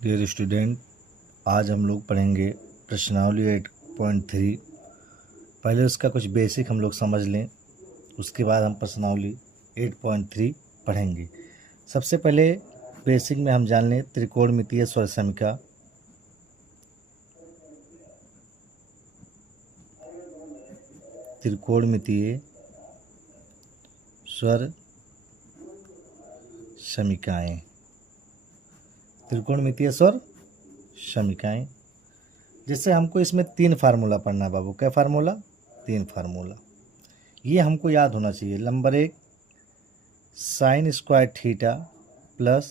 Dear student, आज हम लोग पढ़ेंगे प्रश्नावली 8.3। पहले उसका कुछ बेसिक हम लोग समझ लें, उसके बाद हम प्रश्नावली 8.3 पढ़ेंगे। सबसे पहले बेसिक में हम जान लें त्रिकोणमितीय स्वरसमिका। त्रिकोणमितीय स्वर समीकाएँ। त्रिकोणमितीय स्वर समीकाएँ, जैसे हमको इसमें 3 फार्मूला पढ़ना है बाबू। क्या फार्मूला? 3 फार्मूला। ये हमको याद होना चाहिए। Number 1 sign square theta plus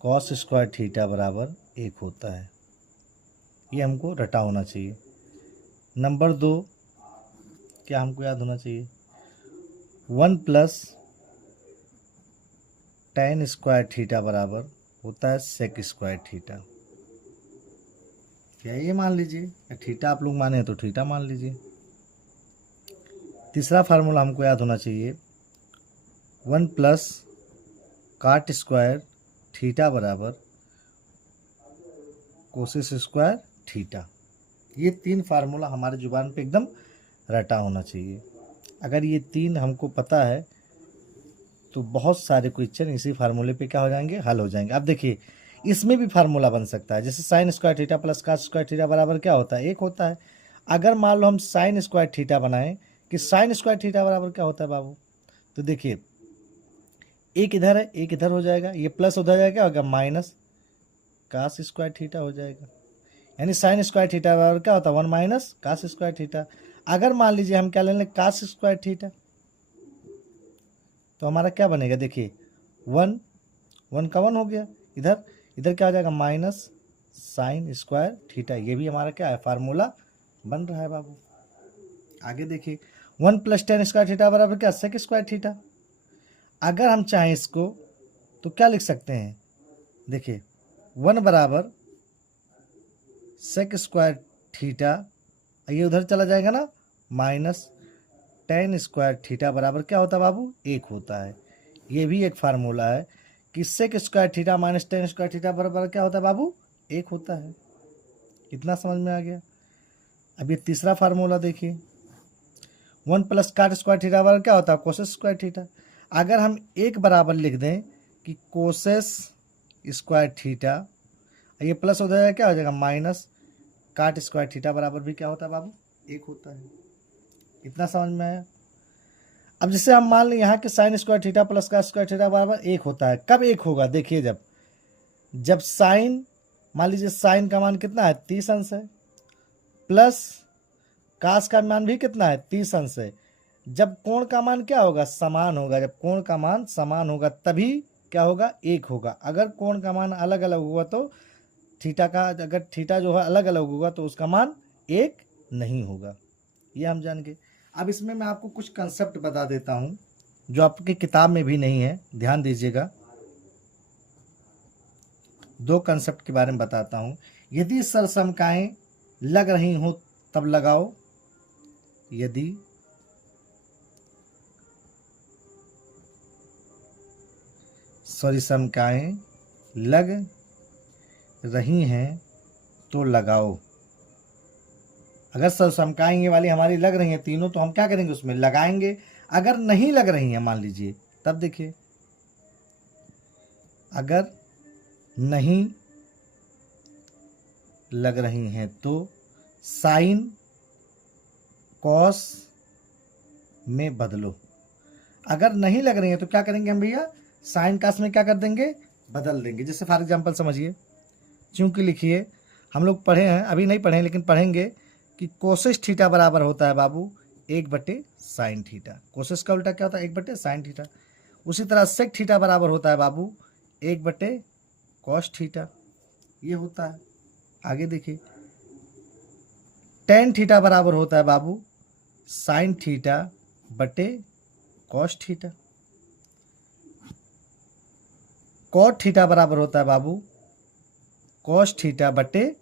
cos square theta बराबर 1 होता है। ये हमको रटा होना चाहिए। नंबर 2 क्या हमको याद होना चाहिए? 1 प्लस tan स्क्वायर थीटा बराबर होता है सेक स्क्वायर थीटा। क्या ये मान लीजिए, या थीटा आप लोग माने तो थीटा मान लीजिए। तीसरा फार्मूला हमको याद होना चाहिए 1 प्लस काट स्क्वायर थीटा बराबर कोसिस स्क्वायर थीटा। ये 3 फार्मूला हमारे जुबान पे एकदम रटा होना चाहिए। अगर ये 3 हमको पता है तो बहुत सारे क्वेश्चन इसी फार्मूले पे क्या हो जाएंगे? हल हो जाएंगे। अब देखिए, इसमें भी फार्मूला बन सकता है। जैसे sine square theta plus cos square theta बराबर क्या होता है? 1 होता है। अगर मान लो हम साइन स्क्वायर थीटा बनाएं कि साइन स्क्वायर थीटा बराबर क्या होता है बाबू, तो देखिए एक इधर है, एक इधर हो जाएगा, ये प्लस उधर जाएगा, क्या होगा? माइनस कास स्क्वायर थीटा हो जाएगा। यानी साइन स्क्वायर थीटा बराबर क्या होता है? 1 माइनस कास स्क्वायर थीटा। अगर मान लीजिए हम क्या ले लें? कास स्क्वायर थीटा, तो हमारा क्या बनेगा? देखिए 1 का 1 हो गया, इधर इधर क्या हो जाएगा? Minus sign square theta. ये भी हमारा क्या है? फार्मूला बन रहा है बाबू। आगे देखिए 1 प्लस tan स्क्वायर थीटा बराबर क्या? Sec square theta. अगर हम चाहें इसको तो क्या लिख सकते हैं? देखिए 1 बराबर सेक स्क्वायर थीटा, ये उधर चला जाएगा ना, माइनस tan स्क्वायर थीटा बराबर क्या होता है बाबू? 1 होता है। ये भी एक फार्मूला है कि sec square theta minus tan square theta बराबर क्या होता है बाबू? 1 होता है। कितना समझ में आ गया? अब ये तीसरा फार्मूला देखिए 1 प्लस काट स्क्वायर थीटा बराबर क्या होता है? Causes square theta. अगर हम एक बराबर लिख दें कि कोसेस स्क्वायर थीटा, ये प्लस हो जाएगा, क्या हो जाएगा? माइनस काट स्क्वायर थीटा बराबर भी क्या होता है बाबू? 1 होता है। इतना समझ में आया? अब जैसे हम मान लें यहाँ के साइन स्क्वायर थीटा प्लस का स्क्वायर थीटा बराबर 1 होता है। कब 1 होगा? देखिए जब साइन, मान लीजिए साइन का मान कितना है? 30 अंश है, प्लस कास का मान भी कितना है? 30 अंश है। जब कोण का मान क्या होगा? समान होगा। जब कोण का मान समान होगा तभी क्या होगा? 1 होगा। अगर कोण का मान अलग अलग होगा तो थीटा का, अगर थीटा जो है अलग अलग होगा तो उसका मान 1 नहीं होगा। ये हम जान गए। अब इसमें मैं आपको कुछ कंसेप्ट बता देता हूँ जो आपकी किताब में भी नहीं है, ध्यान दीजिएगा। 2 कंसेप्ट के बारे में बताता हूँ। यदि सरसमकाएं लग रही हो तब लगाओ। यदि सरसमकाएं लग रही हैं तो लगाओ। अगर सरसमकाएं ये वाली हमारी लग रही हैं तीनों, तो हम क्या करेंगे? उसमें लगाएंगे। अगर नहीं लग रही हैं मान लीजिए, तब देखिए अगर नहीं लग रही हैं तो साइन कॉस में बदलो। अगर नहीं लग रही हैं तो क्या करेंगे हम भैया? साइन कॉस में क्या कर देंगे? बदल देंगे। जैसे फॉर एग्जांपल समझिए, चूंकि लिखिए हम लोग पढ़े हैं, अभी नहीं पढ़े हैं लेकिन पढ़ेंगे कि कोसेस थीटा बराबर होता है बाबू 1/साइन थीटा। कोसेस का उल्टा क्या होता है? 1/साइन थीटा। उसी तरह सेक थीटा बराबर होता है बाबू 1/कॉस थीटा। ये होता है। आगे देखिए टेन थीटा बराबर होता है बाबू साइन थीटा बटे कॉस थीटा। कॉट थीटा बराबर होता है बाबू कॉस थीटा बटे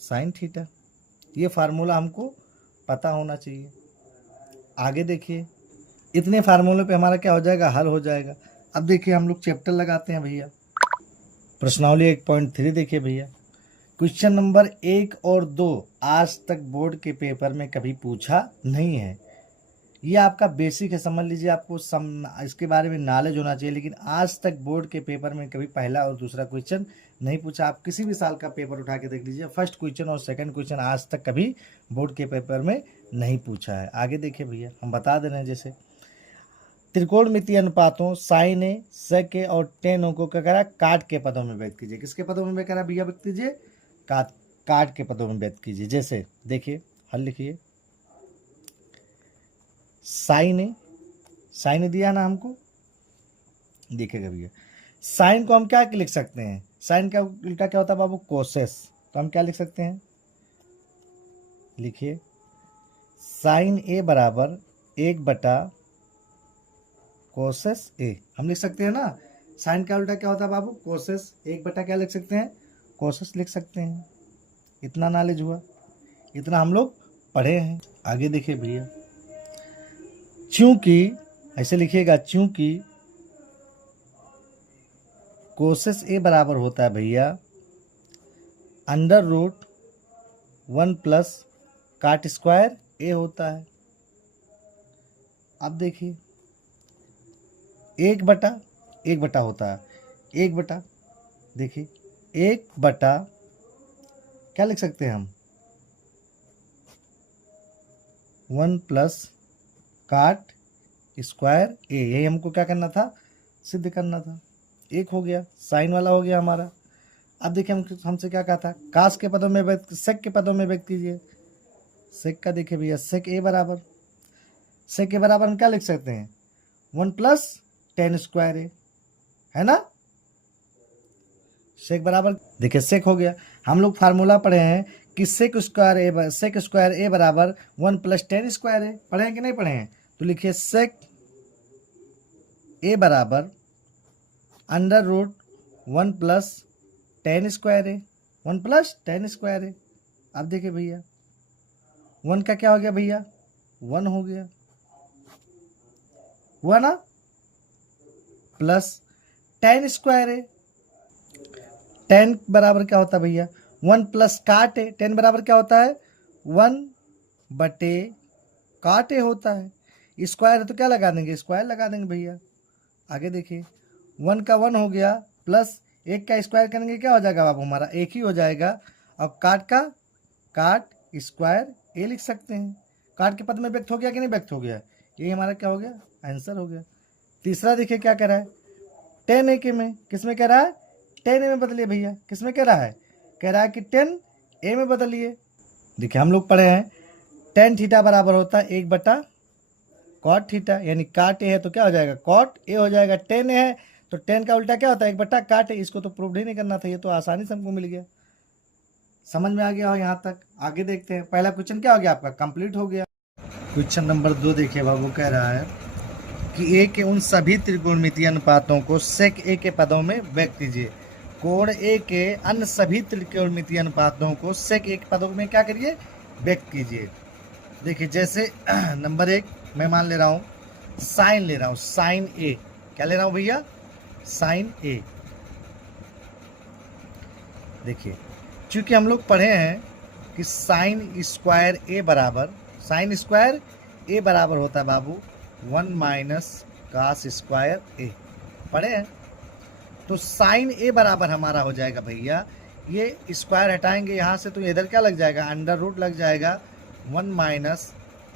साइन थीटा। ये फार्मूला हमको पता होना चाहिए। आगे देखिए इतने फार्मूले पे हमारा क्या हो जाएगा? हल हो जाएगा। अब देखिए हम लोग चैप्टर लगाते हैं भैया। प्रश्नावली 1.3 देखिए भैया, क्वेश्चन नंबर 1 और 2 आज तक बोर्ड के पेपर में कभी पूछा नहीं है। ये आपका बेसिक है, समझ लीजिए, आपको इसके बारे में नॉलेज होना चाहिए, लेकिन आज तक बोर्ड के पेपर में कभी पहला और दूसरा क्वेश्चन नहीं पूछा। आप किसी भी साल का पेपर उठा के देख लीजिए, फर्स्ट क्वेश्चन और सेकंड क्वेश्चन आज तक कभी बोर्ड के पेपर में नहीं पूछा है। आगे देखिए भैया, हम बता दे रहे हैं, जैसे त्रिकोणमितीय अनुपातों साइन ए, सेक ए और टेन को क्या करा, काट के पदों में व्यक्त कीजिए। किसके पदों में व्यक्त करा भैया, व्यक्त कीजिए, काट के पदों में व्यक्त कीजिए। जैसे देखिए, हल लिखिए, साइन ए दिया ना हमको, देखिएगा भैया, साइन को हम क्या लिख सकते हैं, साइन का उल्टा क्या होता है बाबू, कोसेस। तो हम क्या लिख सकते हैं, लिखिए, साइन ए बराबर 1 बटा कोसेस ए। हम लिख सकते हैं ना, साइन का उल्टा क्या होता है बाबू, कोसेस। 1 बटा क्या लिख सकते हैं, कोसेस लिख सकते हैं। इतना नॉलेज हुआ, इतना हम लोग पढ़े हैं। आगे देखिए भैया, चूंकि, ऐसे लिखिएगा, चूंकि कोसेस ए बराबर होता है भैया √1 प्लस काट स्क्वायर ए होता है। अब देखिए, 1 बटा होता है, 1 बटा, देखिए 1 बटा क्या लिख सकते हैं हम, 1 प्लस काट स्क्वायर ए। यही हमको क्या करना था, सिद्ध करना था। 1 हो गया, साइन वाला हो गया हमारा। अब देखिए, हमसे क्या कहा था, कास के पदों में सेक के पदों में व्यक्त कीजिए। सेक का देखिए भैया, सेक ए बराबर हम क्या लिख सकते हैं, 1 प्लस टेन स्क्वायर ए, है ना। सेक बराबर, देखिए सेक हो गया। हम लोग फार्मूला पढ़े हैं कि सेक स्क्वायर ए बराबर 1 प्लस टेन स्क्वायर ए। पढ़े हैं कि नहीं पढ़े हैं, तो लिखिए सेक ए बराबर √1 प्लस टेन स्क्वायर ए, 1 प्लस टेन स्क्वायर ए। अब देखिए भैया, 1 का क्या हो गया भैया, 1 हो गया, हुआ ना, प्लस टेन स्क्वायर ए। टेन बराबर क्या होता है भैया, 1 प्लस काट ए। टेन बराबर क्या होता है, 1 बटे काट ए होता है। स्क्वायर है तो क्या लगा देंगे, स्क्वायर लगा देंगे भैया। आगे देखिए, 1 का 1 हो गया, प्लस 1 का स्क्वायर करेंगे क्या हो जाएगा बाबू, हमारा 1 ही हो जाएगा। अब काट स्क्वायर ए लिख सकते हैं। काट के पद में व्यक्त हो गया कि नहीं व्यक्त हो गया, यही हमारा क्या हो गया, आंसर हो गया। तीसरा देखिए क्या कह रहा है, टेन ए के में, किस में कह रहा है, टेन ए में बदलिए भैया। किस में कह रहा है, कह रहा है कि टेन ए में बदलिए। देखिए, हम लोग पढ़े हैं टेन थीटा बराबर होता है 1 बटा कॉट थीटा, यानी काट ए है तो क्या हो जाएगा, कॉट ए हो जाएगा। टेन ए है तो टेन का उल्टा क्या होता है, 1 बटा काट ए। इसको तो प्रूव ही नहीं करना था, ये तो आसानी से हमको मिल गया। समझ में आ गया हो यहाँ तक। आगे देखते हैं, पहला क्वेश्चन क्या हो गया आपका, कंप्लीट हो गया। क्वेश्चन नंबर 2 देखिए बाबू, कह रहा है कि ए के उन सभी त्रिकोणमितीय अनुपातों को सेक ए के पदों में व्यक्त कीजिए। कोण ए के अन्य सभी त्रिकोणमितीय अनुपातों को सेक ए के पदों में क्या करिए, व्यक्त कीजिए। देखिए, जैसे नंबर 1 मैं मान ले रहा हूँ, साइन ले रहा हूँ, साइन ए। क्या ले रहा हूँ भैया, साइन ए। देखिए, चूंकि हम लोग पढ़े हैं कि साइन स्क्वायर ए बराबर होता है बाबू 1 माइनस कास स्क्वायर ए, पढ़े हैं। तो साइन ए बराबर हमारा हो जाएगा भैया, ये स्क्वायर हटाएंगे यहाँ से तो इधर क्या लग जाएगा, √ लग जाएगा, 1 माइनस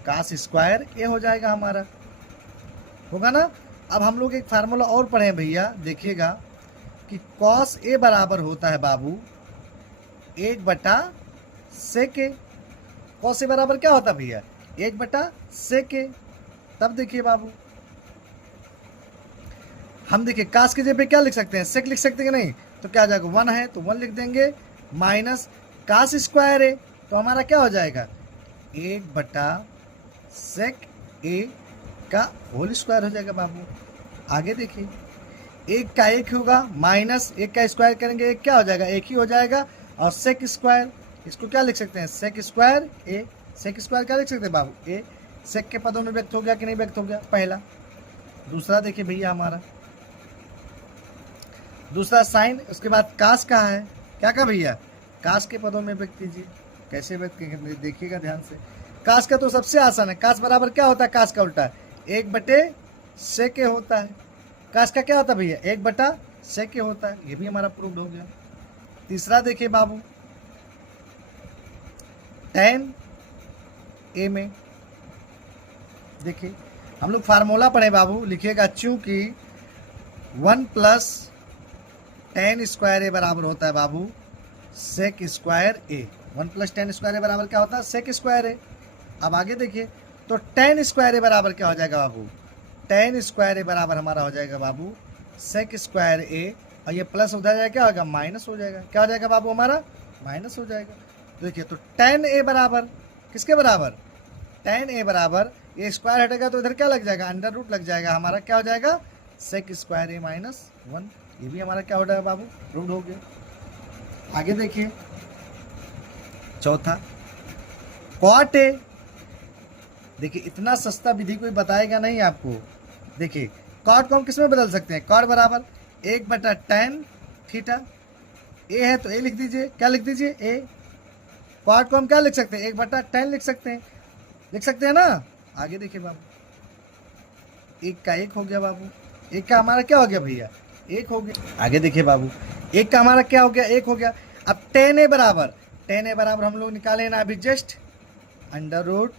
कास स्क्वायर ए हो जाएगा हमारा, होगा ना। अब हम लोग एक फार्मूला और पढ़े हैं भैया, देखिएगा कि कॉस ए बराबर होता है बाबू 1 बटा सेक ए। कॉस ए बराबर क्या होता है भैया, 1 बटा सेक ए। तब देखिए बाबू, हम देखिए कास की जगह पे क्या लिख सकते हैं, सेक लिख सकते हैं कि नहीं, तो क्या आ जाएगा, 1 है तो 1 लिख देंगे, माइनस कास स्क्वायर ए, तो हमारा क्या हो जाएगा, 1 बटा सेक ए का होल स्क्वायर हो जाएगा बाबू। आगे देखिए, 1 का 1 होगा, माइनस 1 का स्क्वायर करेंगे 1 क्या हो जाएगा, 1 ही हो जाएगा। और सेक स्क्वायर, इसको क्या लिख सकते हैं, सेक स्क्वायर ए। सेक स्क्वायर क्या लिख सकते हैं बाबू, ए। सेक के पदों में व्यक्त हो गया कि नहीं व्यक्त हो गया, पहला। दूसरा देखिए भैया हमारा, दूसरा साइन, उसके बाद कास का है, क्या का भैया, कास के पदों में व्यक्त कीजिए। कैसे व्यक्त करेंगे देखिएगा ध्यान से। कास का तो सबसे आसान है, कास बराबर क्या होता है, कास का उल्टा 1/sec होता है। कास का क्या होता है भैया, 1/sec होता है। ये भी हमारा प्रूव्ड हो गया। तीसरा देखिए बाबू, tan a में देखिए हम लोग फार्मूला पढ़े बाबू, लिखिएगा चूंकि 1+tan² बराबर होता है बाबू sec²a। 1+tan² बराबर क्या होता है, sec²a। अब आगे देखिए तो tan² बराबर क्या हो जाएगा बाबू, tan² बराबर हमारा हो जाएगा बाबू sec²a, और ये प्लस उधर जाएगा क्या होगा, माइनस हो जाएगा। क्या हो जाएगा बाबू, हमारा माइनस हो जाएगा। देखिए तो tan a बराबर किसके बराबर, tan a बराबर, ये स्क्वायर हटेगा तो इधर क्या लग जाएगा, अंडर रूट लग जाएगा, हमारा क्या हो जाएगा sec²a - 1। ये भी हमारा क्या हो जाएगा बाबू, प्रूव्ड हो गया। आगे देखिए चौथा, cot a। देखिए इतना सस्ता विधि कोई बताएगा नहीं आपको। देखिए cot को हम किस में बदल सकते हैं, cot बराबर 1/tan थीटा, a है तो a लिख दीजिए, क्या लिख दीजिए a। cot को हम क्या लिख सकते हैं, 1/tan लिख सकते हैं ना। आगे देखिए बाबू, 1 का 1 हो गया बाबू, 1 का हमारा क्या हो गया भैया, 1 हो गया। आगे देखिए बाबू, 1 का हमारा क्या हो गया, 1 हो गया। अब tan a बराबर हम लोग निकाले ना अभी जस्ट, अंडर रूट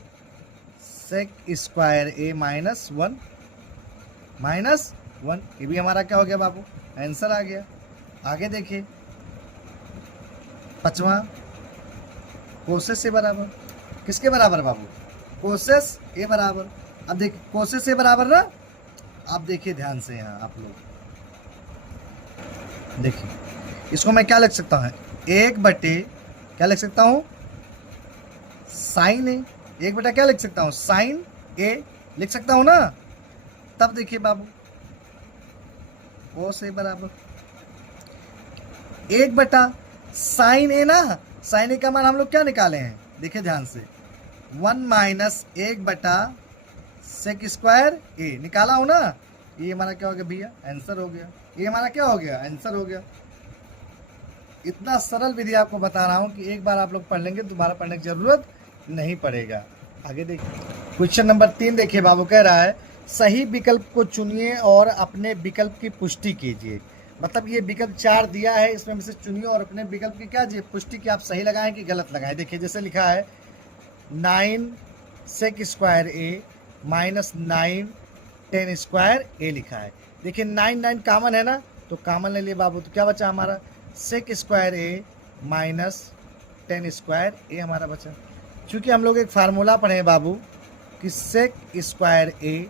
sec² - 1 ये भी हमारा क्या हो गया बाबू, आंसर आ गया। आगे देखिए पांचवा, कोसेस ए बराबर किसके बराबर बाबू, कोसेस ए बराबर। अब देखिए कोसेस ए बराबर ना, आप देखिए ध्यान से यहाँ आप लोग देखिए, इसको मैं क्या लिख सकता हूँ, 1/, क्या लिख सकता हूँ, साइन ए। 1/, क्या लिख सकता हूँ, साइन ए लिख सकता हूँ ना। तब देखिए बाबू कोस ए बराबर 1/sin a ना, साइन ए का मान हम लोग क्या निकाले हैं, देखिए ध्यान से, 1 - 1/sec² निकाला हो ना। ये हमारा क्या हो गया भैया, आंसर हो गया। ये हमारा क्या हो गया, आंसर हो गया। इतना सरल विधि आपको बता रहा हूँ कि एक बार आप लोग पढ़ लेंगे, दोबारा पढ़ने की जरूरत नहीं पड़ेगा। आगे देखिए क्वेश्चन नंबर 3 देखिए बाबू, कह रहा है सही विकल्प को चुनिए और अपने विकल्प की पुष्टि कीजिए। मतलब ये विकल्प 4 दिया है, इसमें से चुनिए और अपने विकल्प की क्या पुष्टि की, आप सही लगाएं कि गलत लगाएं। देखिए जैसे लिखा है 9 sec² - 9 tan² लिखा है। देखिए 9 कॉमन है ना, तो कॉमन ले लिए बाबू, तो क्या बचा हमारा sec² - tan² हमारा बचा। चूँकि हम लोग एक फार्मूला पढ़े हैं बाबू कि sec²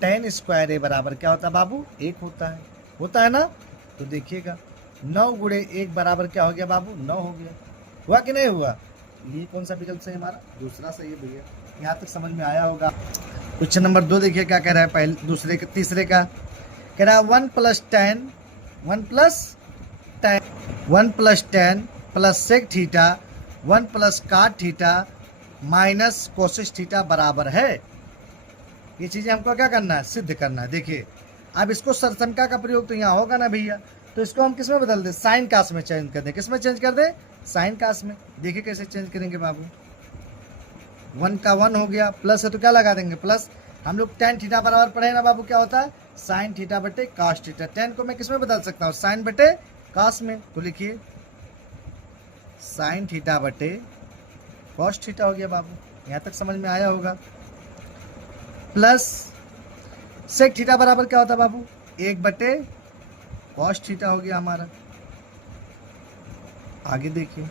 - tan² बराबर क्या होता है बाबू, 1 होता है ना। तो देखिएगा 9 × 1 बराबर क्या हो गया बाबू, 9 हो गया। हुआ कि नहीं हुआ, ये कौन सा विकल्प सही, हमारा दूसरा सही है भैया। यहाँ तक समझ में आया होगा। क्वेश्चन नंबर 2 देखिए क्या कह रहा है, पहले तीसरे का कह रहा है 1+tan + sec theta 1+cot theta - cosec theta बराबर है। ये चीज़ें हमको क्या करना है, सिद्ध करना है। देखिए अब इसको सरसंख्या का प्रयोग तो यहाँ होगा ना भैया, तो इसको हम किस में बदल दें, साइन कास में चेंज कर दें। किस में चेंज कर दें, साइन कास में। देखिए कैसे चेंज करेंगे बाबू, 1 का 1 हो गया, प्लस है तो क्या लगा देंगे प्लस। हम लोग tan थीटा बराबर पढ़े ना बाबू, क्या होता है साइन थीटा बटे कास थीटा। tan को मैं किस में बदल सकता हूँ, साइन बटे कास में। तो लिखिए साइन थीटा बटे कॉस थीटा हो गया बाबू, यहाँ तक समझ में आया होगा। प्लस सेक थीटा बराबर क्या होता है बाबू, 1/cos थीटा हो गया हमारा। आगे देखिए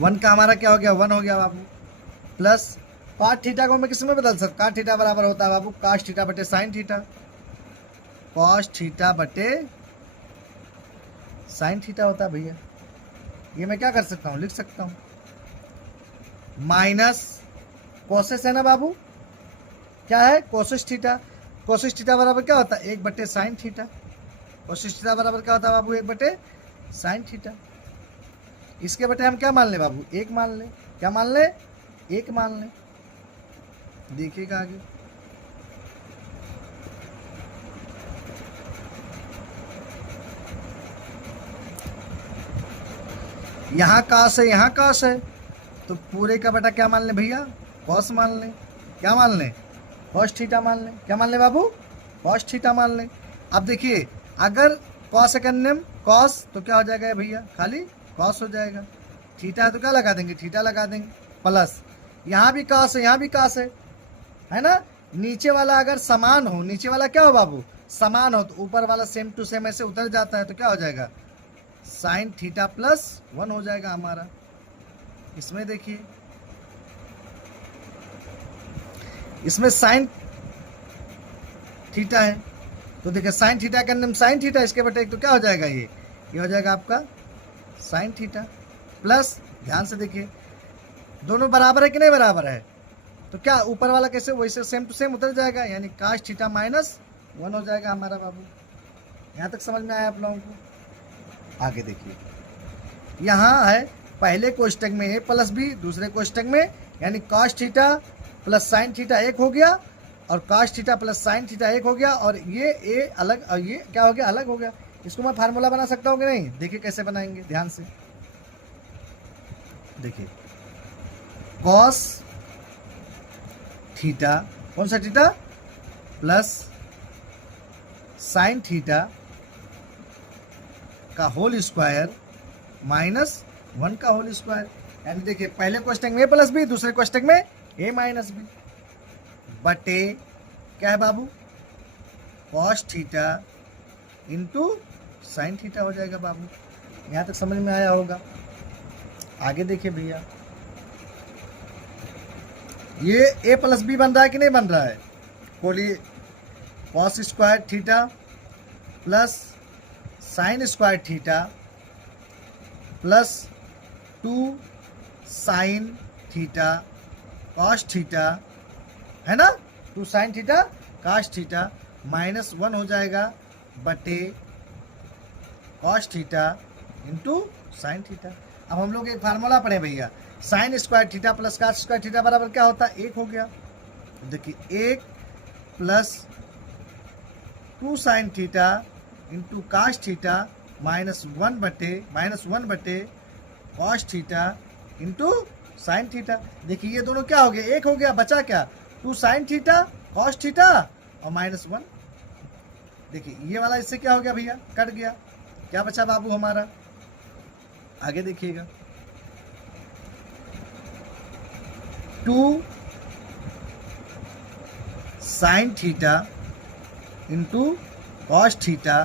1 का हमारा क्या हो गया, 1 हो गया बाबू। प्लस cos थीटा को मैं किस में बदल सकता, cos थीटा बराबर होता है बाबू cos थीटा बटे साइन थीटा, cos थीटा बटे साइन थीटा होता है भैया। ये मैं क्या कर सकता हूँ, लिख सकता हूँ माइनस कोसेस है ना बाबू, क्या है कोसेस थीटा। कोसेस थीटा बराबर क्या होता है, 1/sin थीटा। कोसेस थीटा बराबर क्या होता है बाबू, 1/sin थीटा। इसके बटे हम क्या मान लें बाबू, 1 मान लें। क्या मान लें, 1 मान लें। देखिएगा आगे यहाँ कॉस है, यहाँ कॉस है, तो पूरे का बेटा क्या मान लें भैया, कॉस मान लें। क्या मान लें, कॉस थीटा मान लें। क्या मान लें बाबू, कॉस थीटा मान लें। अब देखिए अगर कॉस है कन्यम कॉस, तो क्या हो जाएगा भैया, खाली कॉस हो जाएगा। थीटा है तो क्या लगा देंगे, थीटा लगा देंगे, प्लस यहाँ भी कॉस है, यहाँ भी कॉस है ना। नीचे वाला अगर समान हो, नीचे वाला क्या हो बाबू, समान हो, तो ऊपर वाला सेम टू सेम ऐसे उतर जाता है, तो क्या हो जाएगा, साइन थीटा प्लस 1 हो जाएगा हमारा। इसमें देखिए, इसमें साइन थीटा है, तो देखिए साइन थीटा का नाम साइन थीटा, इसके बटे एक, तो क्या हो जाएगा, ये हो जाएगा आपका साइन थीटा प्लस, ध्यान से देखिए दोनों बराबर है कि नहीं बराबर है, तो क्या ऊपर वाला कैसे वैसे सेम टू सेम उतर जाएगा, यानी काश थीटा माइनस 1 हो जाएगा हमारा बाबू। यहाँ तक समझ में आया आप लोगों को। आगे देखिए, यहाँ है पहले कोष्टक में ए प्लस बी, दूसरे कोष्टक में यानी काश थीटा प्लस साइन थीटा 1 हो गया, और काश थीटा प्लस साइन थीटा 1 हो गया, और ये ए अलग, और ये क्या हो गया, अलग हो गया। इसको मैं फार्मूला बना सकता हूँ कि नहीं, देखिए कैसे बनाएंगे, ध्यान से देखिए, कॉस थीटा, कौन सा थीटा, प्लस साइन थीटा का होल स्क्वायर माइनस 1 का होल स्क्वायर, यानी देखिए पहले कोष्टक में ए प्लस बी, दूसरे कोष्टक में ए माइनस बी, बटे क्या है बाबू, cos theta into sine theta हो जाएगा बाबू। यहाँ तक समझ में आया होगा। आगे देखिए भैया, ये ए प्लस बी बन रहा है कि नहीं बन रहा है, बोलिए, cos square theta plus sine square theta plus 2 sine theta cos theta, है ना, 2 sine theta cos theta minus 1 हो जाएगा बटे cos theta into sine theta. अब हम लोग एक फार्मूला पढ़े भैया, sign square theta plus cos square theta बराबर क्या होता है, 1 हो गया। देखिए 1 plus 2 sine theta into cos theta minus 1 बटे cos theta into sine theta. देखिए ये दोनों क्या हो गया, 1 हो गया, बचा क्या, 2 साइन थीटा कॉस थीटा और माइनस 1। देखिए ये वाला इससे क्या हो गया भैया, कट गया, क्या बचा बाबू हमारा, आगे देखिएगा, 2 sine theta into cos theta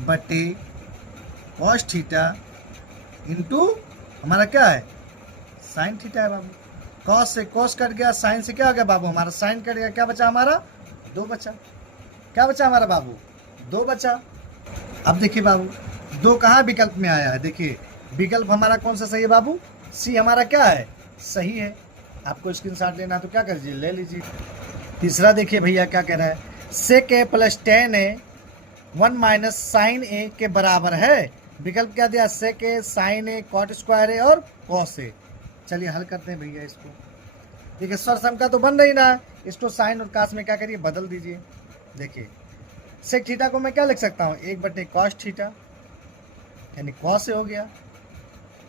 बटे कॉस थीटा इंटू हमारा क्या है, साइन थीटा है बाबू। कॉस से कॉस कट गया, साइन से क्या हो गया बाबू, हमारा साइन कट गया, क्या बचा हमारा, 2 बचा। क्या बचा हमारा बाबू, 2 बचा। अब देखिए बाबू 2 कहाँ विकल्प में आया है, देखिए विकल्प हमारा कौन सा सही है बाबू, सी हमारा क्या है, सही है। आपको स्क्रीनशॉट लेना तो क्या कर लीजिए, ले लीजिए। तीसरा देखिए भैया क्या कह रहा है, सेक ए प्लस टेन ए 1 माइनस साइन ए के बराबर है। विकल्प क्या दिया, सेक ए, साइन ए, कॉट स्क्वायर ए और कॉस ए। चलिए हल करते हैं भैया इसको। देखिए सरसम का तो बन नहीं रहा है, इसको साइन और कास में क्या करिए, बदल दीजिए। देखिए सेक थीटा को मैं क्या लिख सकता हूँ, 1 बटे कॉस थीटा यानी कॉस ए हो गया,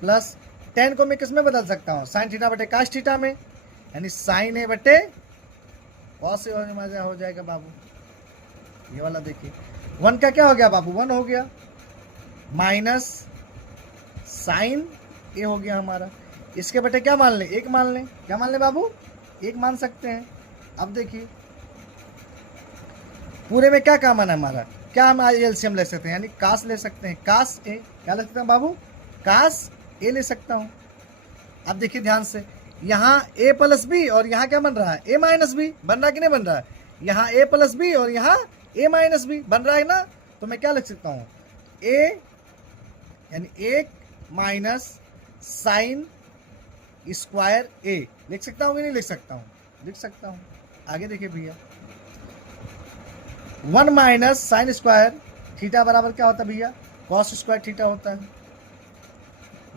प्लस टेन को मैं किस में बदल सकता हूँ, साइन थीटा बटे कास थीटा में, यानी साइन ए बटे कॉस ए हो जाएगा बाबू। ये वाला देखिए 1 का क्या हो गया बाबू, 1 हो गया, माइनस साइन ए हो गया हमारा। इसके बटे क्या मान लें, 1 मान लें। क्या मान लें बाबू, 1 मान सकते हैं। अब देखिए पूरे में क्या कॉमन है हमारा, क्या हम एलसीएम ले सकते हैं, यानी कास ले सकते हैं, कास ए, क्या ले सकते हैं बाबू, कास ए ले सकता हूँ। अब देखिए ध्यान से, यहाँ ए प्लस बी और यहाँ क्या बन रहा है, ए माइनस बी, बन रहा है कि नहीं बन रहा है, यहाँ ए प्लस बी और यहाँ ए माइनस बी बन रहा है ना, तो मैं क्या लिख सकता हूँ, ए यानी 1 माइनस साइन स्क्वायर ए लिख सकता हूँ कि नहीं लिख सकता हूँ, लिख सकता हूँ। आगे देखिए भैया 1 माइनस साइन स्क्वायर थीटा बराबर क्या होता है भैया, कॉस स्क्वायर थीटा होता है।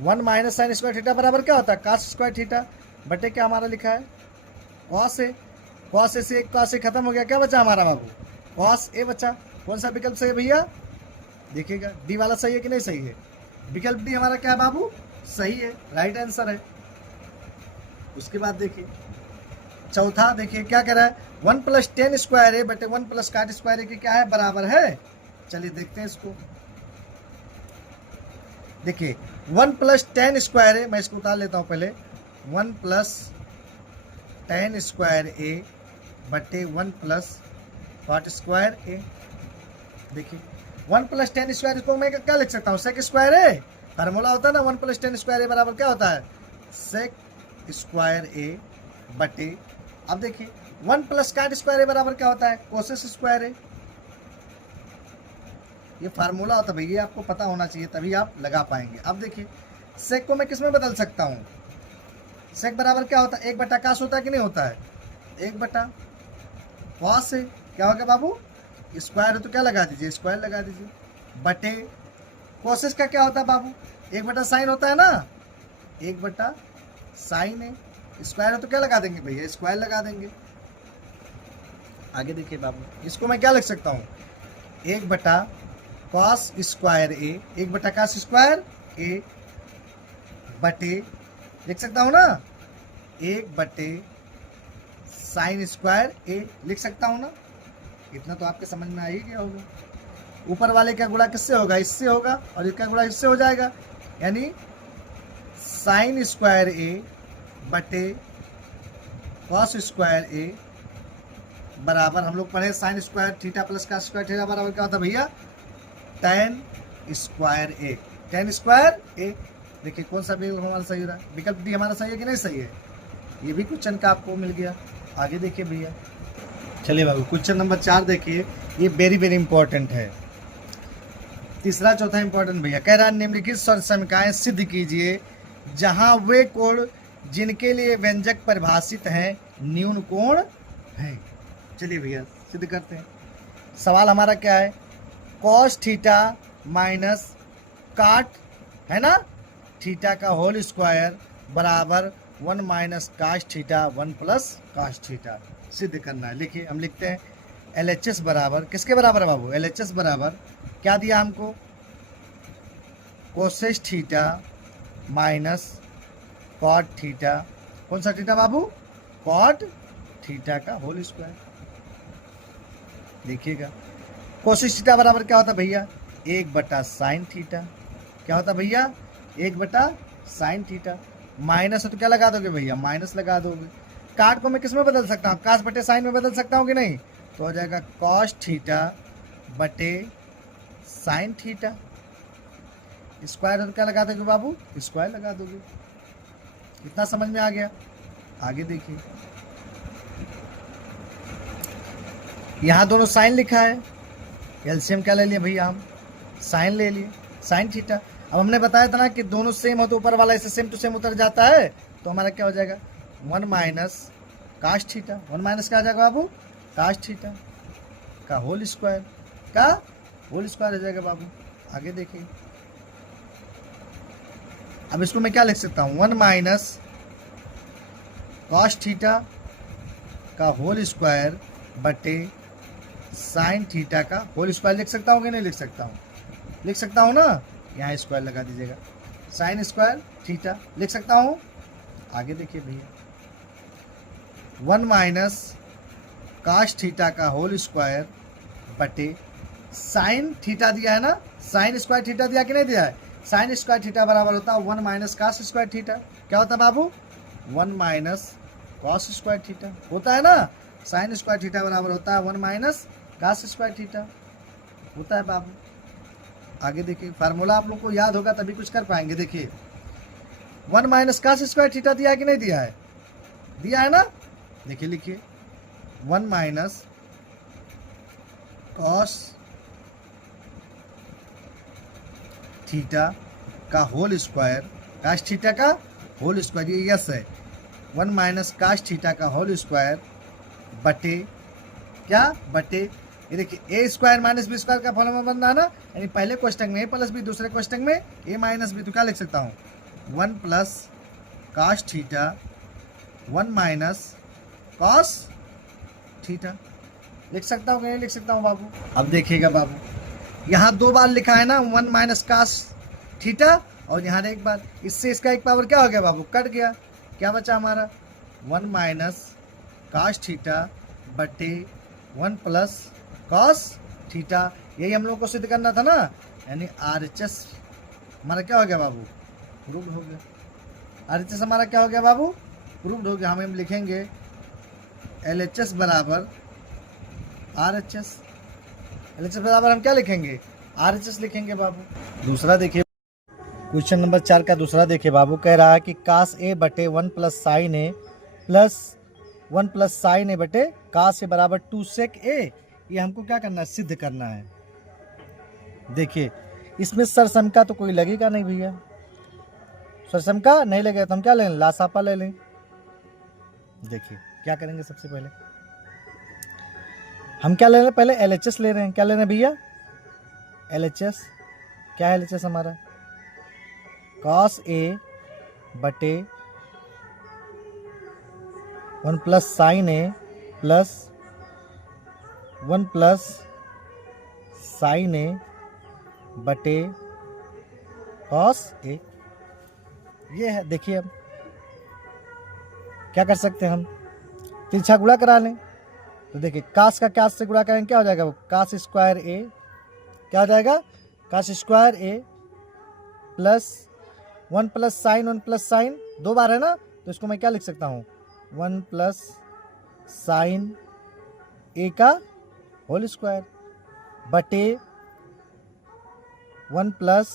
1 माइनस साइन स्क्वायर थीटा बराबर क्या होता है, कॉस स्क्वायर थीटा बटे क्या हमारा लिखा है, कॉस ए। कॉस ए से एक कॉस ए खत्म हो गया, क्या बचा हमारा बाबू, कॉस ए बचा। कौन सा विकल्प सही है भैया, देखिएगा डी वाला सही है कि नहीं सही है। विकल्प डी हमारा क्या है बाबू, सही है, राइट आंसर है। उसके बाद देखिए चौथा, देखिए क्या कह रहा है, 1 प्लस 10 स्क्वायर ए बटे 1 प्लस काट स्क्वायर ए के क्या है, बराबर है। चलिए देखते हैं इसको। देखिए 1 प्लस 10 स्क्वायर ए, मैं इसको उतार लेता हूं पहले, 1 प्लस 10 स्क्वायर ए बटे 1 प्लस काट स्क्वायर ए। देखिए 1 प्लस 10 स्क्वायर, इसको मैं क्या लिख सकता हूँ, सेक स्क्वायर ए। फार्मूला होता है ना 1 प्लस 10 स्क्वायर ए बराबर क्या होता है, सेक स्क्वायर ए बटे, अब देखिए 1 प्लस काट स्क्वायर ए बराबर क्या होता है, कोसेस स्क्वायर ए। ये फार्मूला होता है भैया, आपको पता होना चाहिए तभी आप लगा पाएंगे। अब देखिए सेक को मैं किस में बदल सकता हूँ, सेक बराबर क्या होता है, 1 बटा कास होता है कि नहीं होता है, 1 बटा कॉस है, क्या होगा बाबू, स्क्वायर है तो क्या लगा दीजिए, स्क्वायर लगा दीजिए, बटे कोसेस का क्या होता है बाबू, 1 बटा साइन होता है ना, 1 बटा साइन है, स्क्वायर है तो क्या लगा देंगे भैया, स्क्वायर लगा देंगे। आगे देखिए बाबू, इसको मैं क्या लिख सकता हूँ, 1 बटा कॉस स्क्वायर ए, 1 बटा कॉस स्क्वायर ए बटे, लिख सकता हूँ ना, 1 बटे साइन स्क्वायर ए, लिख सकता हूँ ना। इतना तो आपके समझ में आ ही गया होगा। ऊपर वाले का गुणा किससे होगा, इससे होगा, और इसका गुणा इससे हो जाएगा, यानी साइन स्क्वायर ए बटे कॉस स्क्वायर ए बराबर, हम लोग पढ़े sine square theta plus cos square theta बराबर क्या होता है भैया, tan स्क्वायर ए, tan स्क्वायर ए। देखिए कौन सा विकल्प हमारा सही रहा, विकल्प डी हमारा सही है कि नहीं सही है, ये भी क्वेश्चन का आपको मिल गया। आगे देखिए भैया, चलिए बाबू क्वेश्चन नंबर 4 देखिए, ये वेरी वेरी इंपॉर्टेंट है, तीसरा चौथा इंपॉर्टेंट भैया। कह रहा है निम्नलिखित समीकरण सिद्ध कीजिए जहां वे कोण जिनके लिए व्यंजक परिभाषित हैं न्यून कोण है। चलिए भैया सिद्ध करते हैं। सवाल हमारा क्या है, कॉस थीटा माइनस काट, है ना, थीटा का होल स्क्वायर बराबर 1 माइनस काश थीटा 1 प्लस काश थीटा सिद्ध करना है। लिखिए हम लिखते हैं LHS बराबर, किसके बराबर है बाबू, LHS बराबर क्या दिया हमको, causes theta minus cot theta, कौन सा थीटा बाबू, कॉट थीटा का होल स्क्वायर। देखिएगा कोसेस थीटा बराबर क्या होता भैया, 1 बटा साइन थीटा, क्या होता भैया, 1 बटा साइन थीटा, माइनस है तो क्या लगा दोगे भैया, माइनस लगा दोगे। काट को मैं किस में बदल सकता हूँ, कास बटे साइन में बदल सकता हूँ कि नहीं, तो हो जाएगा कॉस थीटा बटे साइन थीटा, स्क्वायर है तो क्या लगा दोगे बाबू, स्क्वायर लगा दोगे। इतना समझ में आ गया। आगे देखिए, यहाँ दोनों साइन लिखा है, एलसीएम क्या ले लिए भैया, हम साइन ले लिए, साइन थीटा। अब हमने बताया था ना कि दोनों सेम हो तो ऊपर वाला इससे सेम टू सेम उतर जाता है, तो हमारा क्या हो जाएगा, 1 माइनस काश थीटा, 1 माइनस क्या आ जाएगा बाबू, काश थीटा का होल स्क्वायर, का होल स्क्वायर हो जाएगा बाबू। आगे देखिए, अब इसको मैं क्या लिख सकता हूँ, 1 माइनस कॉस थीटा का होल स्क्वायर बटे साइन थीटा का होल स्क्वायर लिख सकता हूँ कि नहीं लिख सकता हूँ, लिख सकता हूँ ना, यहाँ स्क्वायर लगा दीजिएगा, साइन स्क्वायर थीटा लिख सकता हूँ। आगे देखिए भैया, 1 माइनस काश थीटा का होल स्क्वायर बटे साइन थीटा दिया है ना, साइन स्क्वायर थीटा दिया कि नहीं दिया है, साइन स्क्वायर थीटा बराबर होता है 1 माइनस काश स्क्वायर थीटा, क्या होता है बाबू, 1 माइनस कॉस स्क्वायर थीटा होता है ना, साइन स्क्वायर थीटा बराबर होता है 1 माइनस काश स्क्वायर थीटा होता है बाबू। आगे देखिए, फार्मूला आप लोग को याद होगा तभी कुछ कर पाएंगे। देखिए 1 माइनस काश स्क्वायर थीटा दिया है कि नहीं दिया है, दिया है ना। देखिए लिखिए 1 माइनस कॉस थीटा का होल स्क्वायर, काश थीटा का होल स्क्वायर, ये यस है, 1 माइनस काश थीटा का होल स्क्वायर बटे क्या, बटे ये देखिए ए स्क्वायर माइनस बी स्क्वायर का फॉर्मूला बनना है ना, यानी पहले क्वेश्चन में ए प्लस बी, दूसरे क्वेश्चन में ए माइनस बी, तो क्या लिख सकता हूँ, 1 प्लस काश थीटा 1 माइनस कॉस थीटा लिख सकता हूँ कि नहीं लिख सकता हूँ बाबू। अब देखिएगा बाबू, यहाँ 2 बार लिखा है ना 1 माइनस काश थीटा और यहाँ एक बार, इससे इसका एक पावर क्या हो गया बाबू, कट गया। क्या बचा हमारा, 1 माइनस काश थीटा बटे 1 प्लस कॉस थीटा। यही हम लोग को सिद्ध करना था ना, यानी RHS हमारा क्या हो गया बाबू, प्रूव्ड हो गया। RHS हमारा क्या हो गया बाबू, प्रूव्ड हो गया। हम लिखेंगे LHS बराबर RHS। LHS बराबर हम क्या लिखेंगे, RHS लिखेंगे बाबू। दूसरा देखिए, क्वेश्चन नंबर 4 का दूसरा देखिए बाबू, कह रहा है कि कास ए बटे 1 प्लस साइन ए प्लस 1 प्लस साइन ए बटे कास ए बराबर 2 सेक ए। ये हमको क्या करना है, सिद्ध करना है। देखिए इसमें सरसम का तो कोई लगेगा नहीं भैया, सरसम का नहीं लगेगा तो हम क्या लें, लासापा ले लें। देखिए क्या करेंगे, सबसे पहले हम क्या ले रहे हैं, पहले LHS ले रहे हैं। क्या ले रहे हैं भैया, LHS। क्या है LHS हमारा, cos A बटे 1 प्लस साइन ए प्लस 1 प्लस साइन ए बटे cos A। ये है। देखिए अब क्या कर सकते हैं, हम तिरछा गुणा करा लें। तो देखिए कास का कास से गुणा करेंगे, क्या हो जाएगा, वो कास स्क्वायर ए, क्या हो जाएगा, cos square A plus 1 plus sine, 1 plus sine 2 बार है ना, तो इसको मैं क्या लिख सकता हूँ, 1 प्लस साइन ए का होल स्क्वायर बटे 1 plus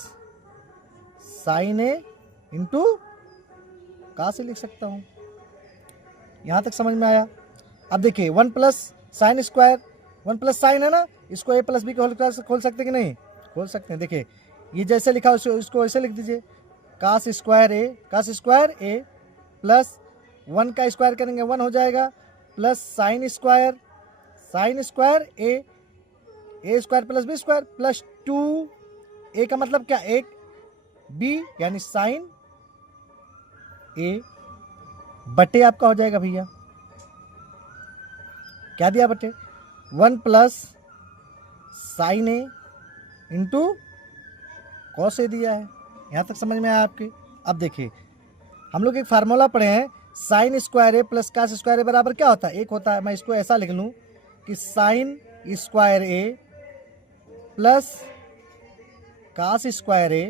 sign A into cos से लिख सकता हूँ। यहाँ तक समझ में आया। अब देखिए 1 plus sine square, 1 plus sign है ना, इसको a प्लस बी के होल स्क्वायर से खोल सकते कि नहीं, खोल सकते हैं। देखिए ये जैसे लिखा इसको ऐसे लिख दीजिए, कास स्क्वायर ए प्लस 1 का स्क्वायर करेंगे 1 हो जाएगा, plus sine square A square plus B square plus 2 A का मतलब क्या, 1 बी यानी साइन ए बटे आपका हो जाएगा भैया, क्या दिया बटे 1 plus sign A into cos ए दिया है। यहाँ तक समझ में आया आपके। अब देखिए हम लोग एक फार्मूला पढ़े हैं, sign square A plus cos square ए बराबर क्या होता है, 1 होता है। मैं इसको ऐसा लिख लूँ कि sign square A plus cos square A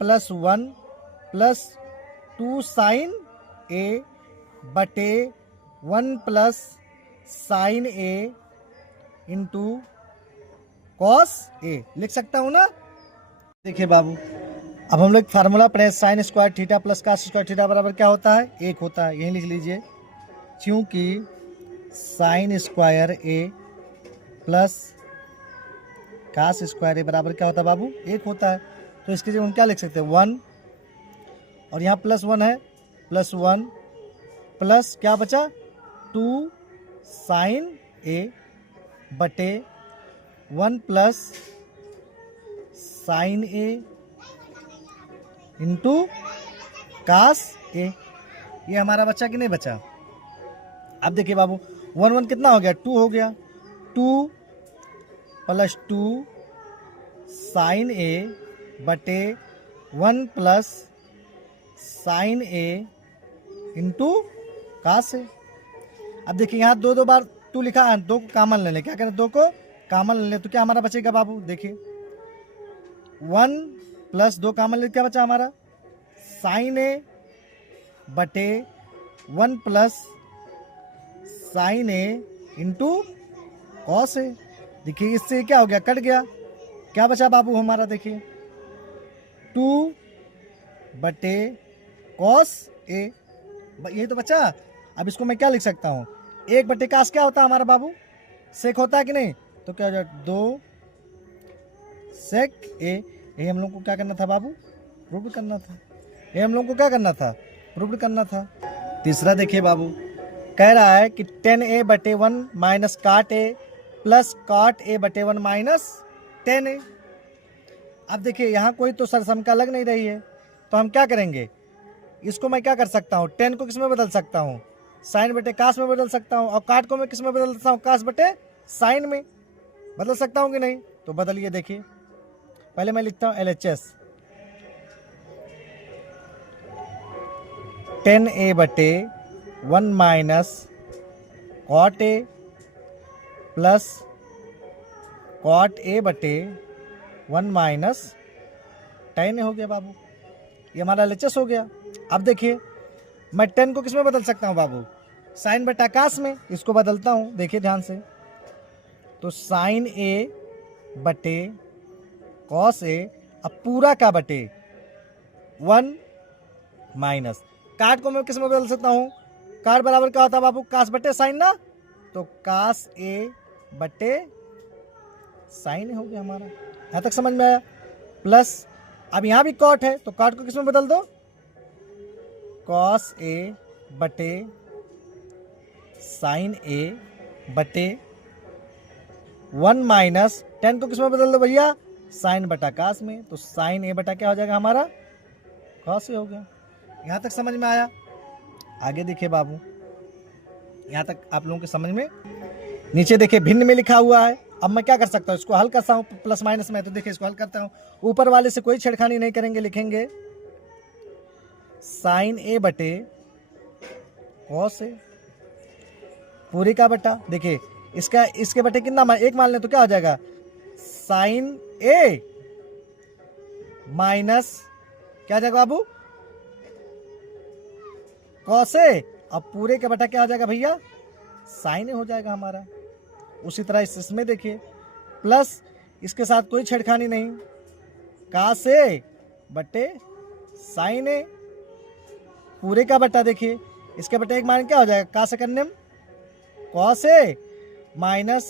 plus 1 plus 2 sine ए बटे 1 plus sign A into cos ए लिख सकता हूँ ना। देखिए बाबू अब हम लोग फार्मूला पढ़े, sine square theta plus cos square theta बराबर क्या होता है, 1 होता है। यही लिख लीजिए, क्योंकि sign square A plus cos square ए बराबर क्या होता है बाबू, 1 होता है। तो इसके लिए हम क्या लिख सकते हैं, 1 और यहाँ प्लस 1 है, प्लस 1 प्लस क्या बचा 2 साइन ए बटे 1 plus sign A into cos ए। ये हमारा बचा कि नहीं बचा। अब देखिए बाबू 1 1 कितना हो गया, 2 हो गया, 2 प्लस 2 साइन ए बटे 1 plus sign A into cos ए। अब देखिए यहाँ 2 बार 2 लिखा है, 2 को कॉमन ले लें। क्या करें, 2 को कॉमन ले लें तो क्या हमारा बचेगा बाबू, देखिए 1 प्लस 2 कॉमन ले, क्या बचा हमारा साइन ए बटे 1 plus sign A into cos ए। देखिए इससे क्या हो गया, कट गया, क्या बचा बाबू हमारा, देखिए 2 बटे कॉस ए, ये तो बचा। अब इसको मैं क्या लिख सकता हूँ, 1 बटे कास क्या होता है हमारा बाबू, सेक होता है कि नहीं, तो क्या हो जाए 2 सेक ए। ये हम लोग को क्या करना था बाबू, प्रूव करना था। ये हम लोग को क्या करना था, प्रूव करना था। तीसरा देखिए बाबू कह रहा है कि 10a बटे 1 माइनस काट ए प्लस काट ए बटे 1 माइनस 10a। अब देखिए यहाँ कोई तो सरसमका लग नहीं रही है, तो हम क्या करेंगे, इसको मैं क्या कर सकता हूँ, 10 को किस में बदल सकता हूँ, साइन बटे कास में बदल सकता हूँ, और काट को मैं किस में बदल सकता हूँ, कास बटे साइन में बदल सकता हूँ कि नहीं। तो बदलिए, देखिए पहले मैं लिखता हूँ LHS, 10a बटे 1 minus cot A plus cot A बटे 1 माइनस tan ए हो गया बाबू। ये हमारा LHS हो गया। अब देखिए मैं 10 को किस में बदल सकता हूँ बाबू, साइन बटा कास में। इसको बदलता हूँ, देखिए ध्यान से। तो साइन ए बटे कॉस ए, अब पूरा का बटे 1 माइनस काट को मैं किस में बदल सकता हूँ, काट बराबर क्या होता है बाबू, कास बटे साइन ना। तो कास ए बटे साइन ए हो गया हमारा। यहाँ तक समझ में आया। प्लस अब यहाँ भी कॉट है तो कॉट को किस में बदल दो, कॉस ए बटे साइन ए बटे 1 माइनस 10 को किस में बदल दो भैया, साइन बटा कास में। तो साइन ए बटा क्या हो जाएगा हमारा, कॉस ए हो गया। यहाँ तक समझ में आया। आगे देखिए बाबू, यहाँ तक आप लोगों के समझ में। नीचे देखिए भिन्न में लिखा हुआ है। अब मैं क्या कर सकता हूँ, इसको हल करता हूँ प्लस माइनस में। तो देखिए इसको हल करता हूँ, ऊपर वाले से कोई छेड़खानी नहीं करेंगे, लिखेंगे साइन ए बटे कॉस ए पूरी का बटा, देखिए इसका इसके बटे कितना एक मान लें तो क्या हो जाएगा, साइन ए माइनस क्या हो जाएगा बाबू, कॉस ए। अब पूरे का बटा क्या हो जाएगा भैया, साइन ए हो जाएगा हमारा। उसी तरह इसमें देखिए प्लस, इसके साथ कोई छेड़खानी नहीं, कास ए बटे साइन ए पूरे का बटा। देखिए इसके बटे एक मान क्या हो जाएगा, कास कन्यम cos A minus